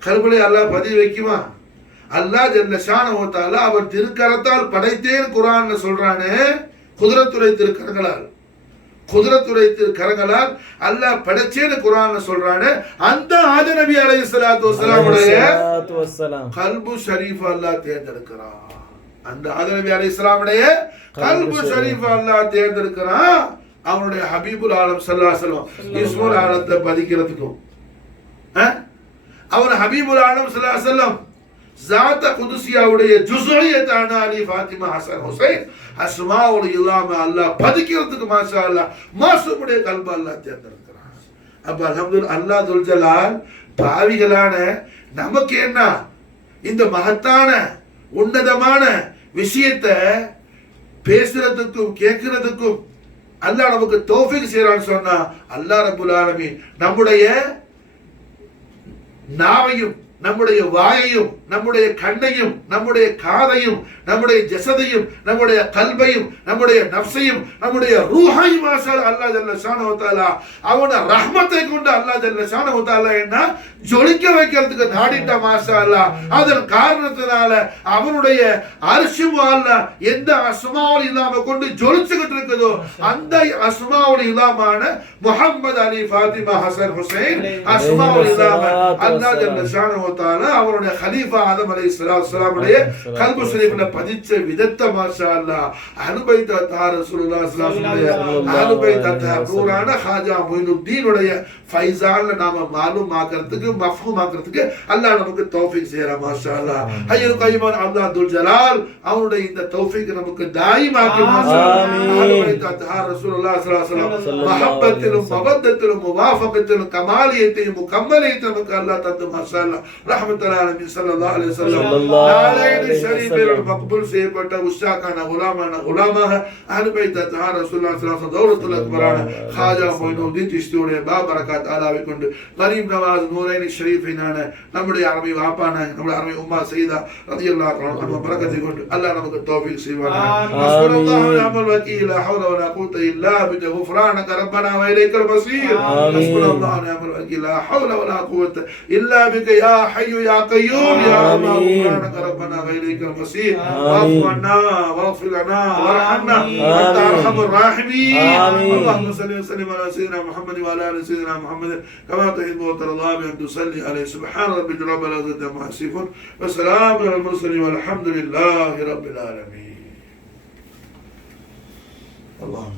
கல்புல அல்லாஹ் பதிய வைக்குவான்? அல்லாஹ் ஜல்ல ஷானஹு வ தஆலா அவர் திருக்கரத்தால் படைத்தேன் குர்ஆன்ல சொல்றானே, குதிரத்துடைய திருக்கரங்களால், குதிரத்துடைய திருக்கரங்களால் அல்லாஹ் படைச்சேன்னு குர்ஆன்ல சொல்றானே, அந்த ஆதம் நபி அலைஹிஸ்ஸலாத்து வஸ்ஸலாம் உடைய கல்பு ஷரீஃப் அல்லாஹ் தேர்ந்தெடுக்கிறான். அந்த ஆதம் நபி அலைஹிஸ்ஸலாம் உடைய கல்பு ஷரீஃப் அல்லாஹ் தேர்ந்தெடுக்கிறான். அவனுடைய ஹபீபுல் ஆலம் ஸல்லல்லாஹு அலைஹி வஸல்லம் இஸ்முல் ஆலத்தை பதிக்கிறதுக்கும் அவன் ஹபீபுல் ஆலம் ஸல்லல்லாஹு அலைஹி வஸல்லம் ذات குதுசியாவுடைய ஜுஸையத்தான அலி ஃபாத்திமா ஹசன் ஹுசைன் அஸ்மாவுல் இலாம அல்லாஹ் பதிக்கிறதுக்கு மாஷா அல்லாஹ் மாசூமுடைய கல்ப அல்லாஹ் தேர்ந்தெடுக்கிறான். அப்ப அல்ஹம்துலில்லாஹ் அல்லாஹ் துல் ஜலால் பாவிகளான நமக்கு என்ன இந்த மகத்தான உன்னதமான விஷயத்தை பேசுறதுக்கும் கேட்கறதுக்கும் அல்லாஹ் நமக்கு தௌஃபீக் செய்யறான்னு சொன்னா அல்லாஹ் ரப்புல் ஆலமீன் நம்முடைய நாவையும் நம்முடைய வாயையும் நம்முடைய கண்ணையும் நம்முடைய காதையும் நம்முடைய ஜஸதையும் நம்முடைய கல்பையும் நம்முடைய நஃப்ஸையும் நம்முடைய ரூஹையும் அல்லாஹ் ஜல்ல ஷானஹு தஆலா அவன ரஹ்மத்தை கொண்டு அல்லாஹ் ஜல்ல ஷானஹு தஆலா என்ன ஜொலிக்க வைக்கிறதுக்கு நாடிட்ட மாஷா அல்லாஹ். அதன் காரணத்தினால அவனுடைய அர்ஷும் அல்லாஹ் எந்த அஸ்மாவுல் இல்லாம கொண்டு ஜொலிச்சுக்கிட்டு இருக்குதோ அந்த அஸ்மாவுல் இல்லாமான முஹம்மது அலி ஃபாத்திமா ஹசன் ஹுசைன் அஸ்மாவுல் இல்லாம அல்லாஹ் ஜல்ல ஷானஹு தஆலா அவருடைய கலீஃபா ஆதம் அலைஹிஸ்ஸலாம் உடைய கல்பு ஷரீஃப்ல பதிச்ச விதத்தை மாஷா அல்லாஹ் அனுபைத தார் ரசூலுல்லாஹி ஸல்லல்லாஹு அலைஹி வஸல்லம் அனுபைத தார் நூரான ஹாஜா மொயினுத்தீன் உடைய ஃபைஸால நாம மாலூம் ஆக்கிறதுக்கு மஃஹூம் ஆக்கிறதுக்கு அல்லாஹ் நமக்கு தௌஃபீக் செய்யறா மாஷா அல்லாஹ். ஹய்யுல் கய்யூம் அல்லாஹ் துல் ஜலால் அவருடைய இந்த தௌஃபீக் நமக்கு தாயிமாக்கி மாஷா அல்லாஹ். அனுபைத தார் ரசூலுல்லாஹி ஸல்லல்லாஹு அலைஹி வஸல்லம் மஹப்பத்திலும் மவத்தத்திலும் முவாஃபகத்திலும் கமாலியத்தையும் முகம்மலியத்தையும் நமக்கு அல்லாஹ் தந்து மாஷா அல்லாஹ். ரஹ்மத்துல் ஆலமீன் ஸல்லல்லாஹு அலைஹி வஸல்லம் நாளைய ஷரீஃபில் மக்பூல் செய்யப்பட்ட உஸ்தாகான குலாமாக அனுபைத தார் ரசூலுல்லாஹி ஸல்லல்லாஹு அலைஹி வஸல்லம் தௌலத்துல் அக்பரான ஹாஜா மொயினுத்தீன் சிஸ்தியுடைய பாபரகாத் ஆலாவை கொண்டு கரீம் நவாஸ் நூரைனி ஷரீஃபினான நம்முடைய அரபி வாப்பான நம்முடைய அரபி உம்மா சையதா ரலியல்லாஹு அன்ஹா பரக்கத்தை கொண்டு அல்லாஹ் நமக்கு தௌஃபீக் செய்வானாக. ஹஸ்புனல்லாஹு வ நிஅமல் வக்கீல் லா ஹவ்ல வ லா குவத்த இல்லா பிஹி குஃப்ரானக ரப்பனா வ இலைக்கல் மஸீர். ஹஸ்புனல்லாஹு வ நிஅமல் வக்கீல் லா ஹவ்ல வ லா குவத்த இல்லா பிக யா ஹய்யு யா கய்யூம் யா அல்லாஹ் குஃப்ரானக ரப்பனா வ இலைக்கல் மஸீர். واغفر عنا واغفر لنا وارحمنا وانت ارحم الراحمين. اللهم صل وسلم على سيدنا محمد وعلى ال سيدنا محمد كما تحب وترضى بان تصلي عليه. سبحان ربك رب العزة عما يصفون وسلام على المرسلين والحمد لله رب العالمين. اللهم